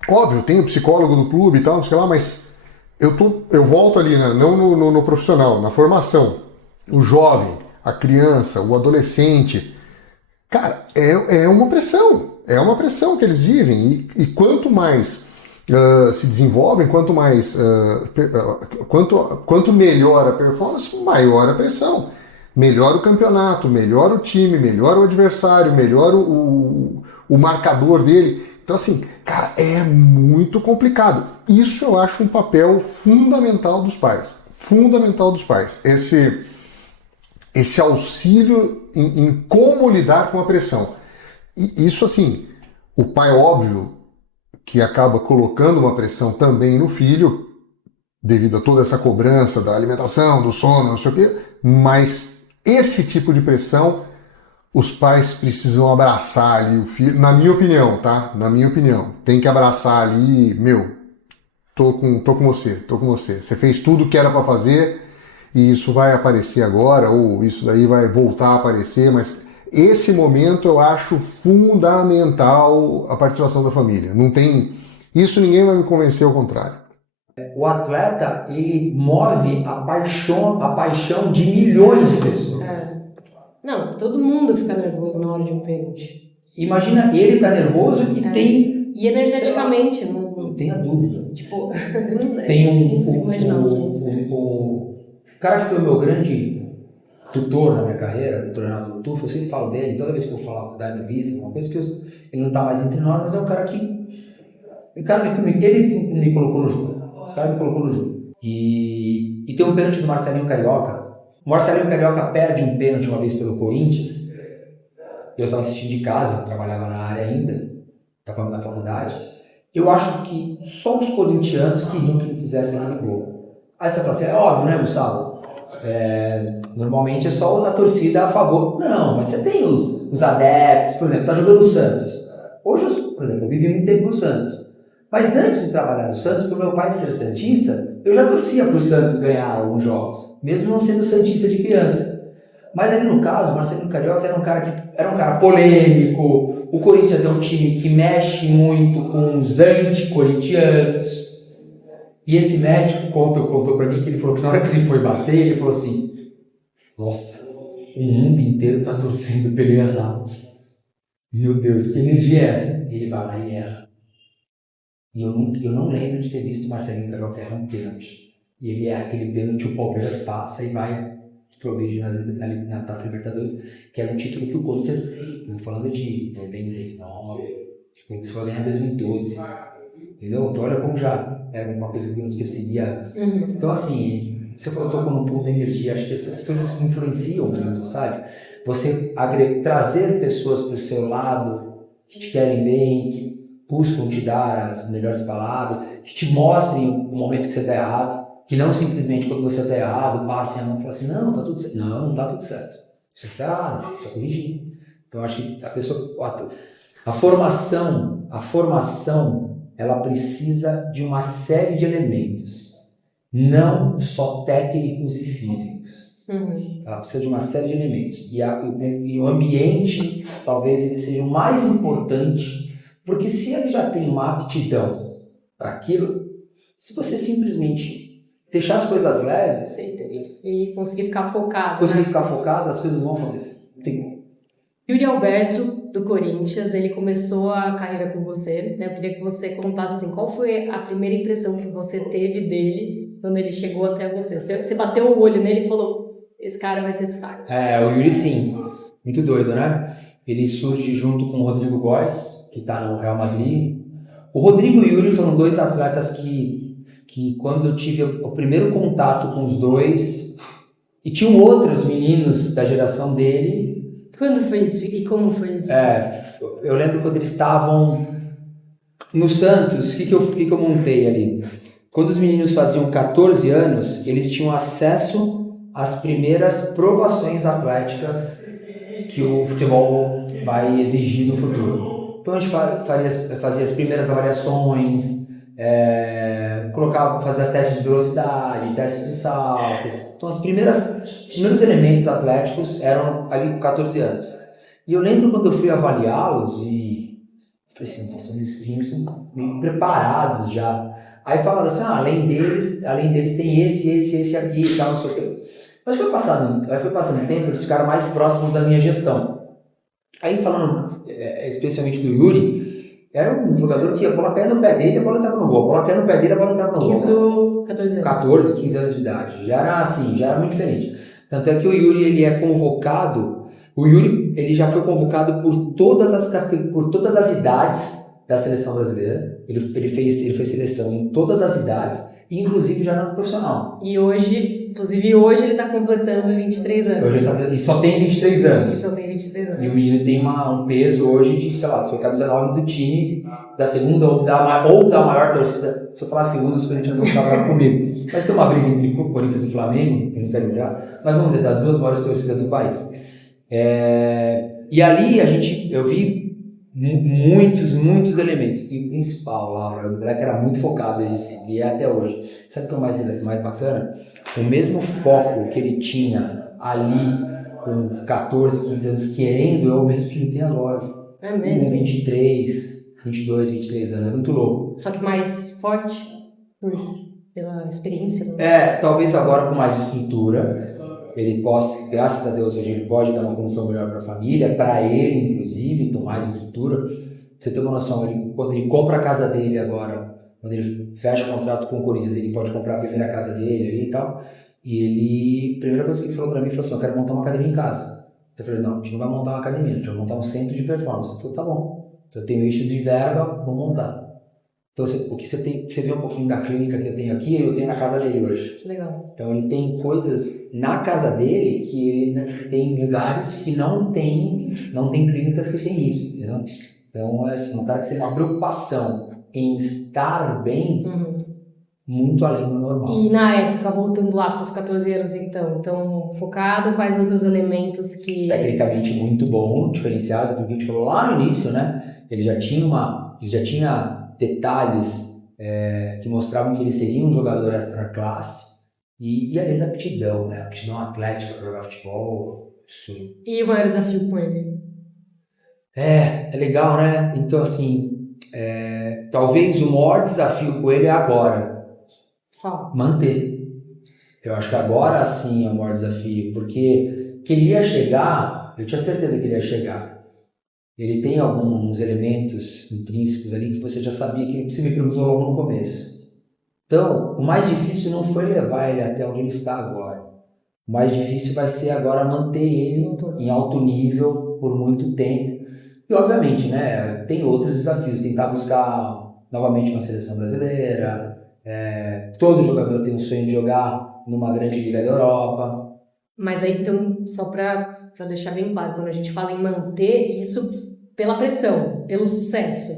Óbvio, tem o psicólogo do clube e tal, não sei lá, mas eu volto ali, né, não no profissional, na formação. O jovem, a criança, o adolescente. Cara, é uma pressão que eles vivem. E quanto mais se desenvolvem, quanto mais quanto melhor a performance, maior a pressão. Melhor o campeonato, melhor o time, melhor o adversário, melhor o marcador dele. Então assim, cara, é muito complicado. Isso eu acho um papel fundamental dos pais. Fundamental dos pais. Esse auxílio em como lidar com a pressão. E isso assim, o pai óbvio que acaba colocando uma pressão também no filho, devido a toda essa cobrança da alimentação, do sono, não sei o quê, mas esse tipo de pressão os pais precisam abraçar ali o filho, na minha opinião, tá? Na minha opinião. Tem que abraçar ali, tô com você. Você fez tudo o que era para fazer e isso vai aparecer agora, ou isso daí vai voltar a aparecer, mas esse momento eu acho fundamental a participação da família. Não tem Isso ninguém vai me convencer ao contrário. O atleta, ele move a paixão de milhões de pessoas. Não, todo mundo fica nervoso na hora de um pênalti. Imagina, ele tá nervoso e tem... E energeticamente, não tenha dúvida. Tipo, tem não consigo imaginar o cara que foi o meu grande tutor na minha carreira, o Renato Tufo, eu sempre falo dele, toda vez que eu falo da entrevista, uma coisa que ele não tá mais entre nós, mas é um cara que... ele me colocou no jogo. O cara me colocou no jogo. E tem um pênalti do Marcelinho Carioca. O Marcelinho Carioca perde um pênalti uma vez pelo Corinthians. Eu estava assistindo de casa, eu trabalhava na área ainda, estava na faculdade. Eu acho que só os corintianos queriam que ele fizesse aquele gol. Aí você fala assim, é óbvio, né, Gustavo? Normalmente é só a torcida a favor. Não, mas você tem os adeptos, por exemplo, tá jogando o Santos. Hoje, por exemplo, eu vivi muito tempo no Santos. Mas antes de trabalhar no Santos, por meu pai ser santista, eu já torcia para o Santos ganhar alguns jogos, mesmo não sendo santista de criança. Mas ali no caso, o Marcelinho Carioca era um cara polêmico. O Corinthians é um time que mexe muito com os anti-corintianos. E esse médico contou para mim que ele falou que na hora que ele foi bater, ele falou assim: nossa, o mundo inteiro tá torcendo para ele errar. Meu Deus, que energia é essa? E ele vai lá e erra. E eu não lembro de ter visto o Marcelinho Carioca errar um pênalti. E ele erra aquele pênalti, o Palmeiras passa e vai pro beijo na Taça Libertadores, que era um título que o Corinthians, estamos falando de 99, o Corinthians foi ganhar em 2012. Entendeu? Então olha como já era uma coisa que nos perseguia antes. Então assim, você falou, tocou num ponto da energia, acho que essas coisas influenciam muito, sabe? Você trazer pessoas para o seu lado, que te querem bem, que buscam te dar as melhores palavras, que te mostrem o momento que você está errado, que não simplesmente quando você está errado, passem a mão e falem assim, não, tá tudo certo. Não está tudo certo. Isso aqui está errado, precisa corrigir. Então acho que a formação, ela precisa de uma série de elementos, não só técnicos e físicos. Ela precisa de uma série de elementos. E o ambiente, talvez ele seja o mais importante. Porque se ele já tem uma aptidão para aquilo, se você simplesmente deixar as coisas leves e conseguir ficar focado, as coisas vão acontecer. Não tem como. Yuri Alberto, do Corinthians, ele começou a carreira com você, né? Eu queria que você contasse assim, qual foi a primeira impressão que você teve dele quando ele chegou até você? Você bateu o olho nele e falou, esse cara vai ser destaque. O Yuri sim, muito doido, né? Ele surge junto com o Rodrigo Góes, que está no Real Madrid. O Rodrigo e o Yuri foram dois atletas que quando eu tive o primeiro contato com os dois, e tinham outros meninos da geração dele. Quando foi isso e como foi isso? Eu lembro quando eles estavam no Santos, o que eu montei ali? Quando os meninos faziam 14 anos, eles tinham acesso às primeiras provações atléticas que o futebol vai exigir no futuro. Então a gente fazia as primeiras avaliações, fazia testes de velocidade, testes de salto. Então os primeiros elementos atléticos eram ali com 14 anos. E eu lembro quando eu fui avaliá-los e falei assim, nossa, esses meninos são meio preparados já. Aí falaram assim, além deles tem esse aqui e tal, não sei o quê. Mas foi passando o tempo, eles ficaram mais próximos da minha gestão. Aí falando especialmente do Yuri, era um jogador que a bola caía no pé dele, a bola entrava no gol. A bola caía no pé dele, a bola entrava no gol. Isso, 14 anos. 14, 15 anos de idade. Já era muito diferente. Tanto é que o Yuri, ele é convocado, ele já foi convocado por todas as idades da seleção brasileira. Ele fez seleção em todas as idades, inclusive já no profissional. E hoje ele está completando 23 anos. Ele só tem 23 anos. E o menino tem um peso hoje de, sei lá, se eu camisa 9 do time, da segunda ou da maior torcida. Se eu falar segunda, os corintianos vão ficar bravos comigo. Mas tem uma briga entre Corinthians e Flamengo, eu não quero entrar, mas vamos dizer, das duas maiores torcidas do país. E ali eu vi muitos elementos. E o principal, Laura, o moleque era muito focado desde sempre, e é até hoje. Sabe o que é o mais bacana? O mesmo foco que ele tinha ali com 14, 15 anos querendo, é o mesmo que ele tem agora. É mesmo? Com 23. 22, 23 anos, é muito louco. Só que mais forte pela experiência, né? Talvez agora com mais estrutura, ele possa, graças a Deus, hoje ele pode dar uma condição melhor para a família, para ele inclusive, então mais estrutura. Pra você ter uma noção, quando ele compra a casa dele agora, quando ele fecha o contrato com o Corinthians, ele pode comprar a primeira casa dele ali e tal, a primeira coisa que ele falou para mim, ele falou assim, eu quero montar uma academia em casa. Eu falei, não, a gente não vai montar uma academia, a gente vai montar um centro de performance. Ele falou, tá bom, eu tenho isso de verba, vou montar. Então, o que você vê um pouquinho da clínica que eu tenho aqui, eu tenho na casa dele hoje. Que legal. Então, ele tem coisas na casa dele que ele tem lugares que não tem clínicas que tem isso, entendeu? Então, é assim, um cara que tem uma preocupação em estar bem muito além do normal. E na época, voltando lá para os 14 anos, então focado, quais outros elementos que... Tecnicamente muito bom, diferenciado, porque a gente falou lá no início, né? Ele já tinha detalhes que mostravam que ele seria um jogador extra classe e além da aptidão, né? Aptidão atlética para jogar futebol, isso. E o maior desafio com ele? É legal, né? Então, assim, talvez o maior desafio com ele é agora. Qual? Manter. Eu acho que agora sim é o maior desafio, porque que ele ia chegar, eu tinha certeza que ele ia chegar. Ele tem alguns elementos intrínsecos ali que você já sabia que você me perguntou logo no começo. Então, o mais difícil não foi levar ele até onde ele está agora. O mais difícil vai ser agora manter ele em alto nível por muito tempo. E, obviamente, né, tem outros desafios. Tentar buscar novamente uma seleção brasileira. Todo jogador tem um sonho de jogar numa grande liga da Europa. Mas aí, então, só para deixar bem claro, quando a gente fala em manter, isso pela pressão, pelo sucesso?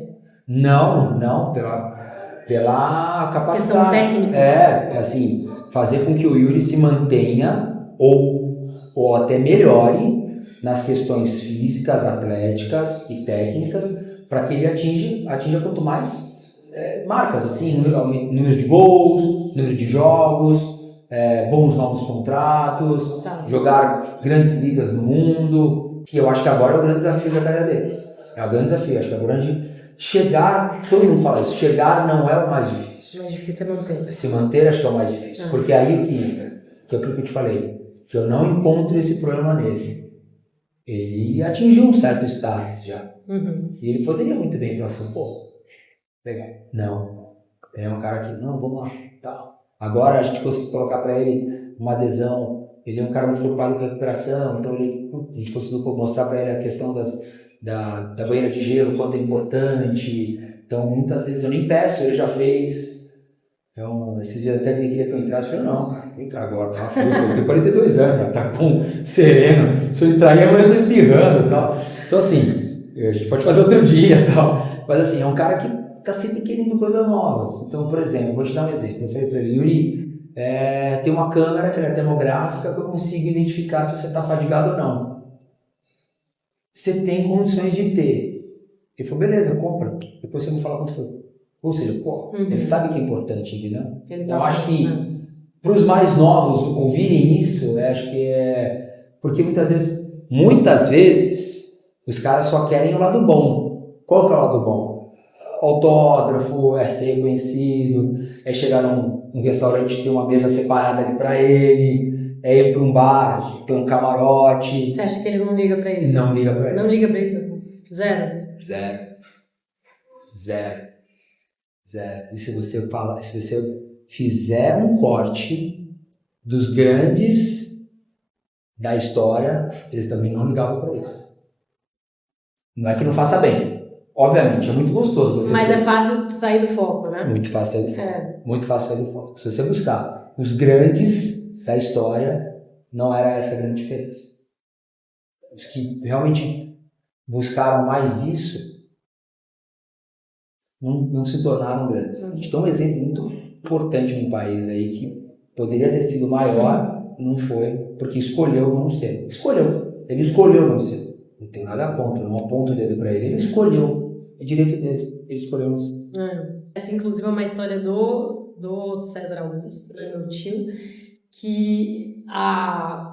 Não, pela capacidade. Questão técnica? Assim, fazer com que o Yuri se mantenha ou até melhore nas questões físicas, atléticas e técnicas, para que ele atinja quanto mais marcas, assim, número de gols, número de jogos, bons novos contratos, jogar grandes ligas no mundo, que eu acho que agora é o grande desafio da carreira dele. É o grande desafio, acho que é o grande... Chegar, todo mundo fala isso, chegar não é o mais difícil. O mais difícil é manter. Se manter acho que é o mais difícil, porque aí o que entra, que é aquilo que eu te falei, que eu não encontro esse problema nele. Ele atingiu um certo status já. E ele poderia muito bem falar assim, legal. Não. É um cara que, não, vamos lá, tal. Agora a gente conseguiu colocar para ele uma adesão, ele é um cara muito preocupado com a recuperação, então a gente conseguiu mostrar para ele a questão da banheira de gelo, quanto é importante. Então, muitas vezes eu nem peço, ele já fez. Então, esses dias até ele queria que eu entrasse, eu falei, não, cara, vou entrar agora, tá? Eu tenho 42 anos, cara, tá com sereno. Se eu entrar aí, amanhã eu tô espirrando e tal. Então, assim, a gente pode fazer outro dia e tal. Mas, assim, é um cara que tá sempre querendo coisas novas. Então, por exemplo, vou te dar um exemplo. Eu falei pra ele, Yuri, tem uma câmera que é termográfica que eu consigo identificar se você tá fadigado ou não. Você tem condições de ter. Ele falou, beleza, compra. Depois você me fala quanto foi. Ou seja, ele sabe que é importante, entendeu? Então, acho que para os mais novos ouvirem isso, acho que porque muitas vezes, os caras só querem o lado bom. Qual que é o lado bom? Autógrafo, ser reconhecido, chegar num restaurante e ter uma mesa separada ali para ele, ir para um bar, ter um camarote. Você acha que ele não liga para isso? Não liga para isso. Não liga para isso? Zero. E se você fizer um corte dos grandes da história, eles também não ligavam para isso. Não é que não faça bem. Obviamente, é muito gostoso. Mas é fácil sair do foco, né? Muito fácil sair do foco. Muito fácil sair do foco. Se você buscar os grandes da história, não era essa a grande diferença. Os que realmente buscaram mais isso, não se tornaram grandes. A gente tem um exemplo muito importante no país aí que poderia ter sido maior, não foi, porque escolheu não ser. Ele escolheu não ser. Não tem nada contra, não aponto o dedo para ele. Ele escolheu. É direito dele. Ele escolheu não ser. Essa, inclusive, é uma história do César Augusto, meu tio, que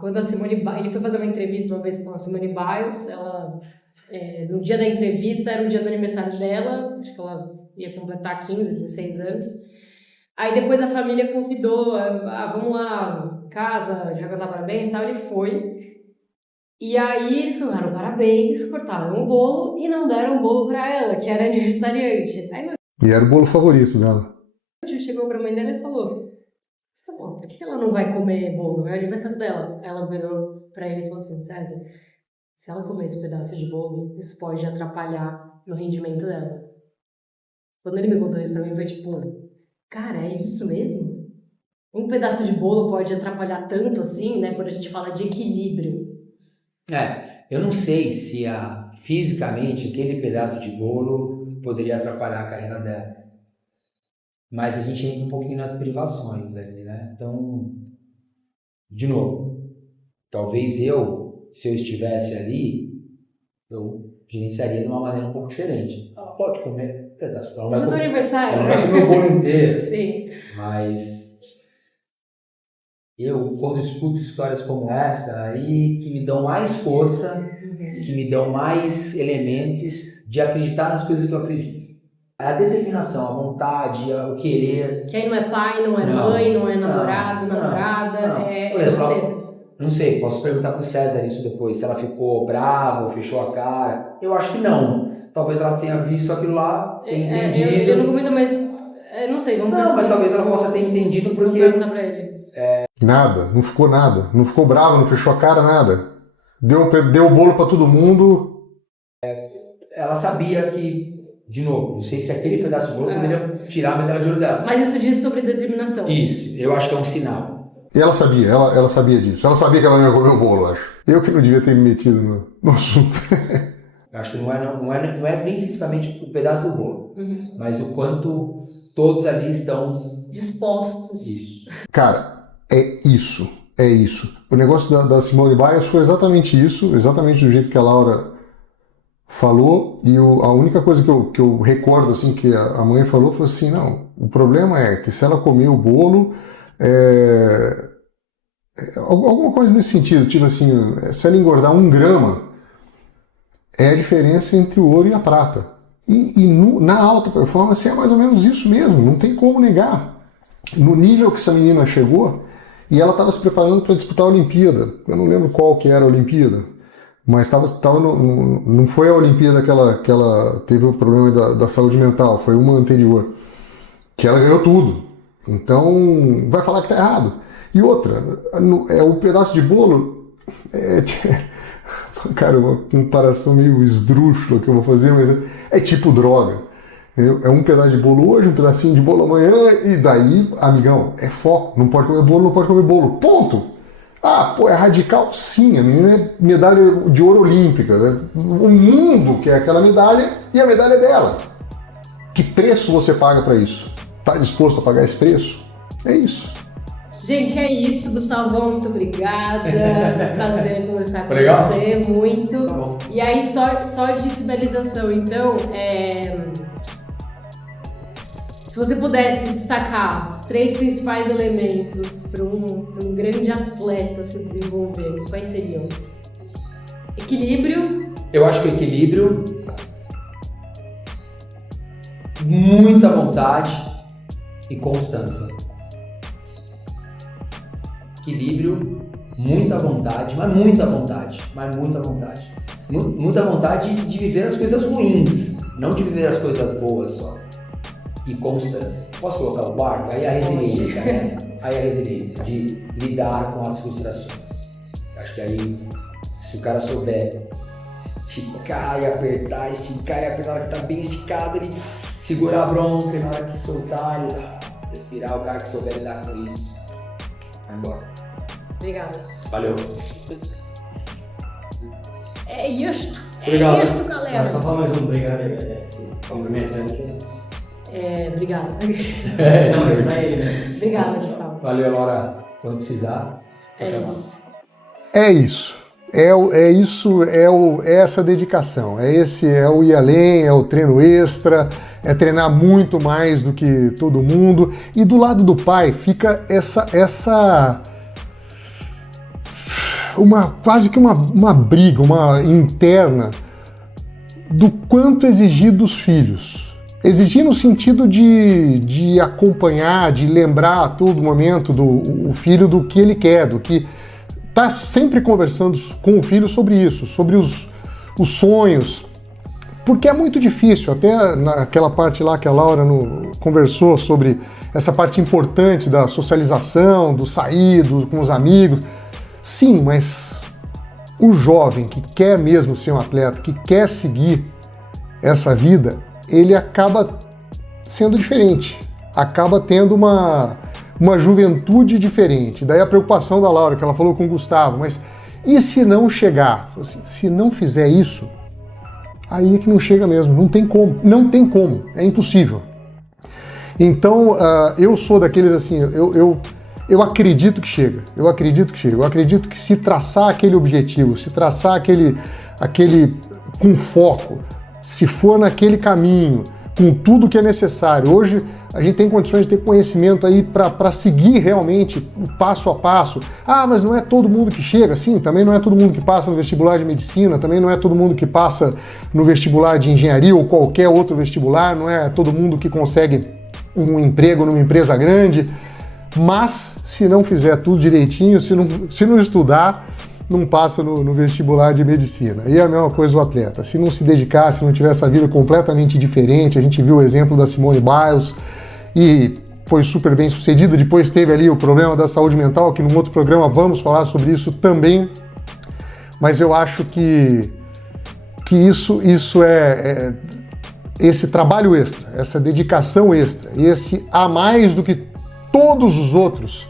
quando a Simone Biles... Ele foi fazer uma entrevista uma vez com a Simone Biles, ela no dia da entrevista, era o dia do aniversário dela, acho que ela ia completar 15, 16 anos. Aí depois a família convidou, vamos lá, casa, já cantar parabéns e tal, ele foi. E aí eles cantaram parabéns, cortaram o bolo e não deram o bolo pra ela, que era aniversariante. Aí meu E era o bolo favorito dela. tio chegou pra mãe dela e falou: tá bom, por que ela não vai comer bolo? É o aniversário dela. Ela virou pra ele e falou assim: César, se ela comer esse pedaço de bolo, isso pode atrapalhar no rendimento dela. Quando ele me contou isso pra mim, foi tipo: cara, é isso mesmo? Um pedaço de bolo pode atrapalhar tanto assim, né? Quando a gente fala de equilíbrio. Eu não sei se fisicamente aquele pedaço de bolo poderia atrapalhar a carreira dela. Mas a gente entra um pouquinho nas privações ali, né? Então, de novo, talvez se eu estivesse ali, eu gerenciaria de uma maneira um pouco diferente. Ela pode comer um pedaço. Ela Hoje é do aniversário. Ela não vai comer o bolo inteiro. Sim. Mas eu, quando escuto histórias como essa, aí que me dão mais força, que me dão mais elementos de acreditar nas coisas que eu acredito. A determinação, a vontade, o querer. Que aí não é pai, não é mãe, não é namorado, namorada, é você. Não sei, posso perguntar pro César isso depois, se ela ficou brava ou fechou a cara. Eu acho que não. Talvez ela tenha visto aquilo lá, tenha entendido. Ele não comenta, mas não sei, vamos ver. Não, mas talvez ela possa ter entendido porque... Vamos perguntar pra ele. Nada, não ficou nada. Não ficou brava, não fechou a cara, nada. Deu o bolo pra todo mundo. Ela sabia que, de novo, não sei se aquele pedaço de bolo poderia tirar a medalha de ouro dela. Mas isso diz sobre determinação. Isso, eu acho que é um sinal. E ela sabia, ela sabia disso. Ela sabia que ela não ia comer o bolo, eu acho. Eu que não devia ter me metido no assunto. Eu acho que não é nem fisicamente o pedaço do bolo, mas o quanto todos ali estão dispostos. Isso. Cara, é isso. O negócio da Simone Biles foi exatamente isso, exatamente do jeito que a Laura falou, e a única coisa que eu recordo assim que a mãe falou foi assim, não, o problema é que se ela comer o bolo, alguma coisa nesse sentido, tipo assim, se ela engordar 1 grama, é a diferença entre o ouro e a prata. Na alta performance é mais ou menos isso mesmo, não tem como negar. No nível que essa menina chegou, e ela estava se preparando para disputar a Olimpíada, eu não lembro qual que era a Olimpíada, mas não foi a Olimpíada que ela teve o problema da saúde mental, foi uma anterior, que ela ganhou tudo. Então, vai falar que tá errado. E outra, o pedaço de bolo, cara, uma comparação meio esdrúxula que eu vou fazer, mas é tipo droga. É um pedaço de bolo hoje, um pedacinho de bolo amanhã, e daí, amigão, é foco. Não pode comer bolo, ponto. É radical? Sim, a menina é medalha de ouro olímpica. Né? O mundo quer aquela medalha e a medalha é dela. Que preço você paga para isso? Tá disposto a pagar esse preço? É isso. Gente, é isso. Gustavão, muito obrigada. Prazer conversar com Legal? Você, muito. Tá bom. E aí, só de finalização, então, se você pudesse destacar os 3 principais elementos para um grande atleta se desenvolver, quais seriam? Equilíbrio. Eu acho que o equilíbrio, muita vontade e constância. Equilíbrio, muita vontade, mas muita vontade. Muita vontade de viver as coisas ruins, não de viver as coisas boas só. E constância. Posso colocar o quarto? Aí a resiliência, né? Aí a resiliência de lidar com as frustrações. Acho que aí, se o cara souber esticar e apertar, na hora que tá bem esticado, ele segurar a bronca, e na hora que soltar, ele respirar, o cara que souber lidar com isso, vai embora. Obrigada. Valeu. É isto. Obrigado. É isto, galera. Só falar mais um obrigado aí, agradece. Cumprimentando aqui. Obrigada. Não, mas vai ele, né? Obrigada, Gustavo. Valeu, Laura. Quando precisar, só chamar. Isso. É isso. É essa dedicação. É o ir além, é o treino extra, é treinar muito mais do que todo mundo. E do lado do pai fica quase que uma briga, uma interna, do quanto exigir dos filhos. Exigir no sentido de acompanhar, de lembrar a todo momento o filho do que ele quer, do que tá sempre conversando com o filho sobre isso, sobre os sonhos, porque é muito difícil, até naquela parte lá que a Laura conversou sobre essa parte importante da socialização, do sair com os amigos. Sim, mas o jovem que quer mesmo ser um atleta, que quer seguir essa vida, ele acaba sendo diferente, acaba tendo uma juventude diferente. Daí a preocupação da Laura, que ela falou com o Gustavo, mas e se não chegar? Assim, se não fizer isso, aí é que não chega mesmo, não tem como, é impossível. Então, eu sou daqueles assim, eu acredito que chega, eu acredito que se traçar aquele objetivo, se traçar aquele com foco, se for naquele caminho, com tudo que é necessário. Hoje a gente tem condições de ter conhecimento aí para seguir realmente o passo a passo. Ah, mas não é todo mundo que chega. Sim, também não é todo mundo que passa no vestibular de medicina, também não é todo mundo que passa no vestibular de engenharia ou qualquer outro vestibular, não é todo mundo que consegue um emprego numa empresa grande. Mas se não fizer tudo direitinho, se não estudar, não passa no vestibular de medicina. E é a mesma coisa o atleta. Se não se dedicar, se não tiver essa vida completamente diferente, a gente viu o exemplo da Simone Biles e foi super bem sucedida, depois teve ali o problema da saúde mental, que num outro programa vamos falar sobre isso também, mas eu acho que isso é esse trabalho extra, essa dedicação extra, esse a mais do que todos os outros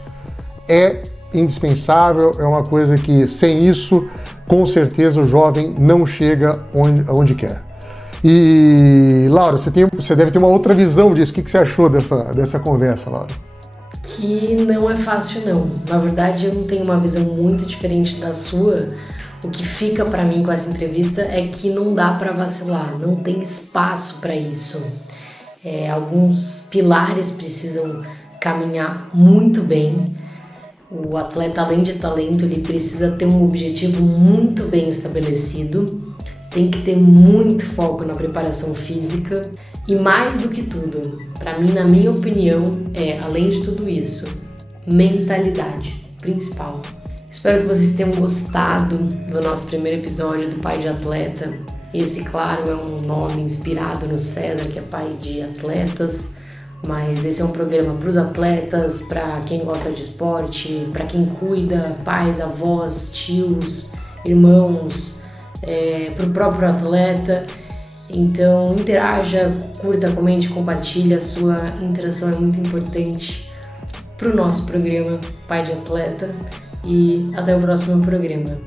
é indispensável, é uma coisa que sem isso, com certeza o jovem não chega onde quer. E Laura, você deve ter uma outra visão disso. O que você achou dessa conversa, Laura? Que não é fácil não. Na verdade, eu não tenho uma visão muito diferente da sua. O que fica pra mim com essa entrevista é que não dá pra vacilar, não tem espaço pra isso. Alguns pilares precisam caminhar muito bem. O atleta, além de talento, ele precisa ter um objetivo muito bem estabelecido, tem que ter muito foco na preparação física e, mais do que tudo, para mim, na minha opinião, além de tudo isso, mentalidade principal. Espero que vocês tenham gostado do nosso primeiro episódio do Pai de Atleta. Esse, claro, é um nome inspirado no César, que é pai de atletas. Mas esse é um programa para os atletas, para quem gosta de esporte, para quem cuida, pais, avós, tios, irmãos, para o próprio atleta. Então interaja, curta, comente, compartilha, a sua interação é muito importante para o nosso programa Pai de Atleta. E até o próximo programa.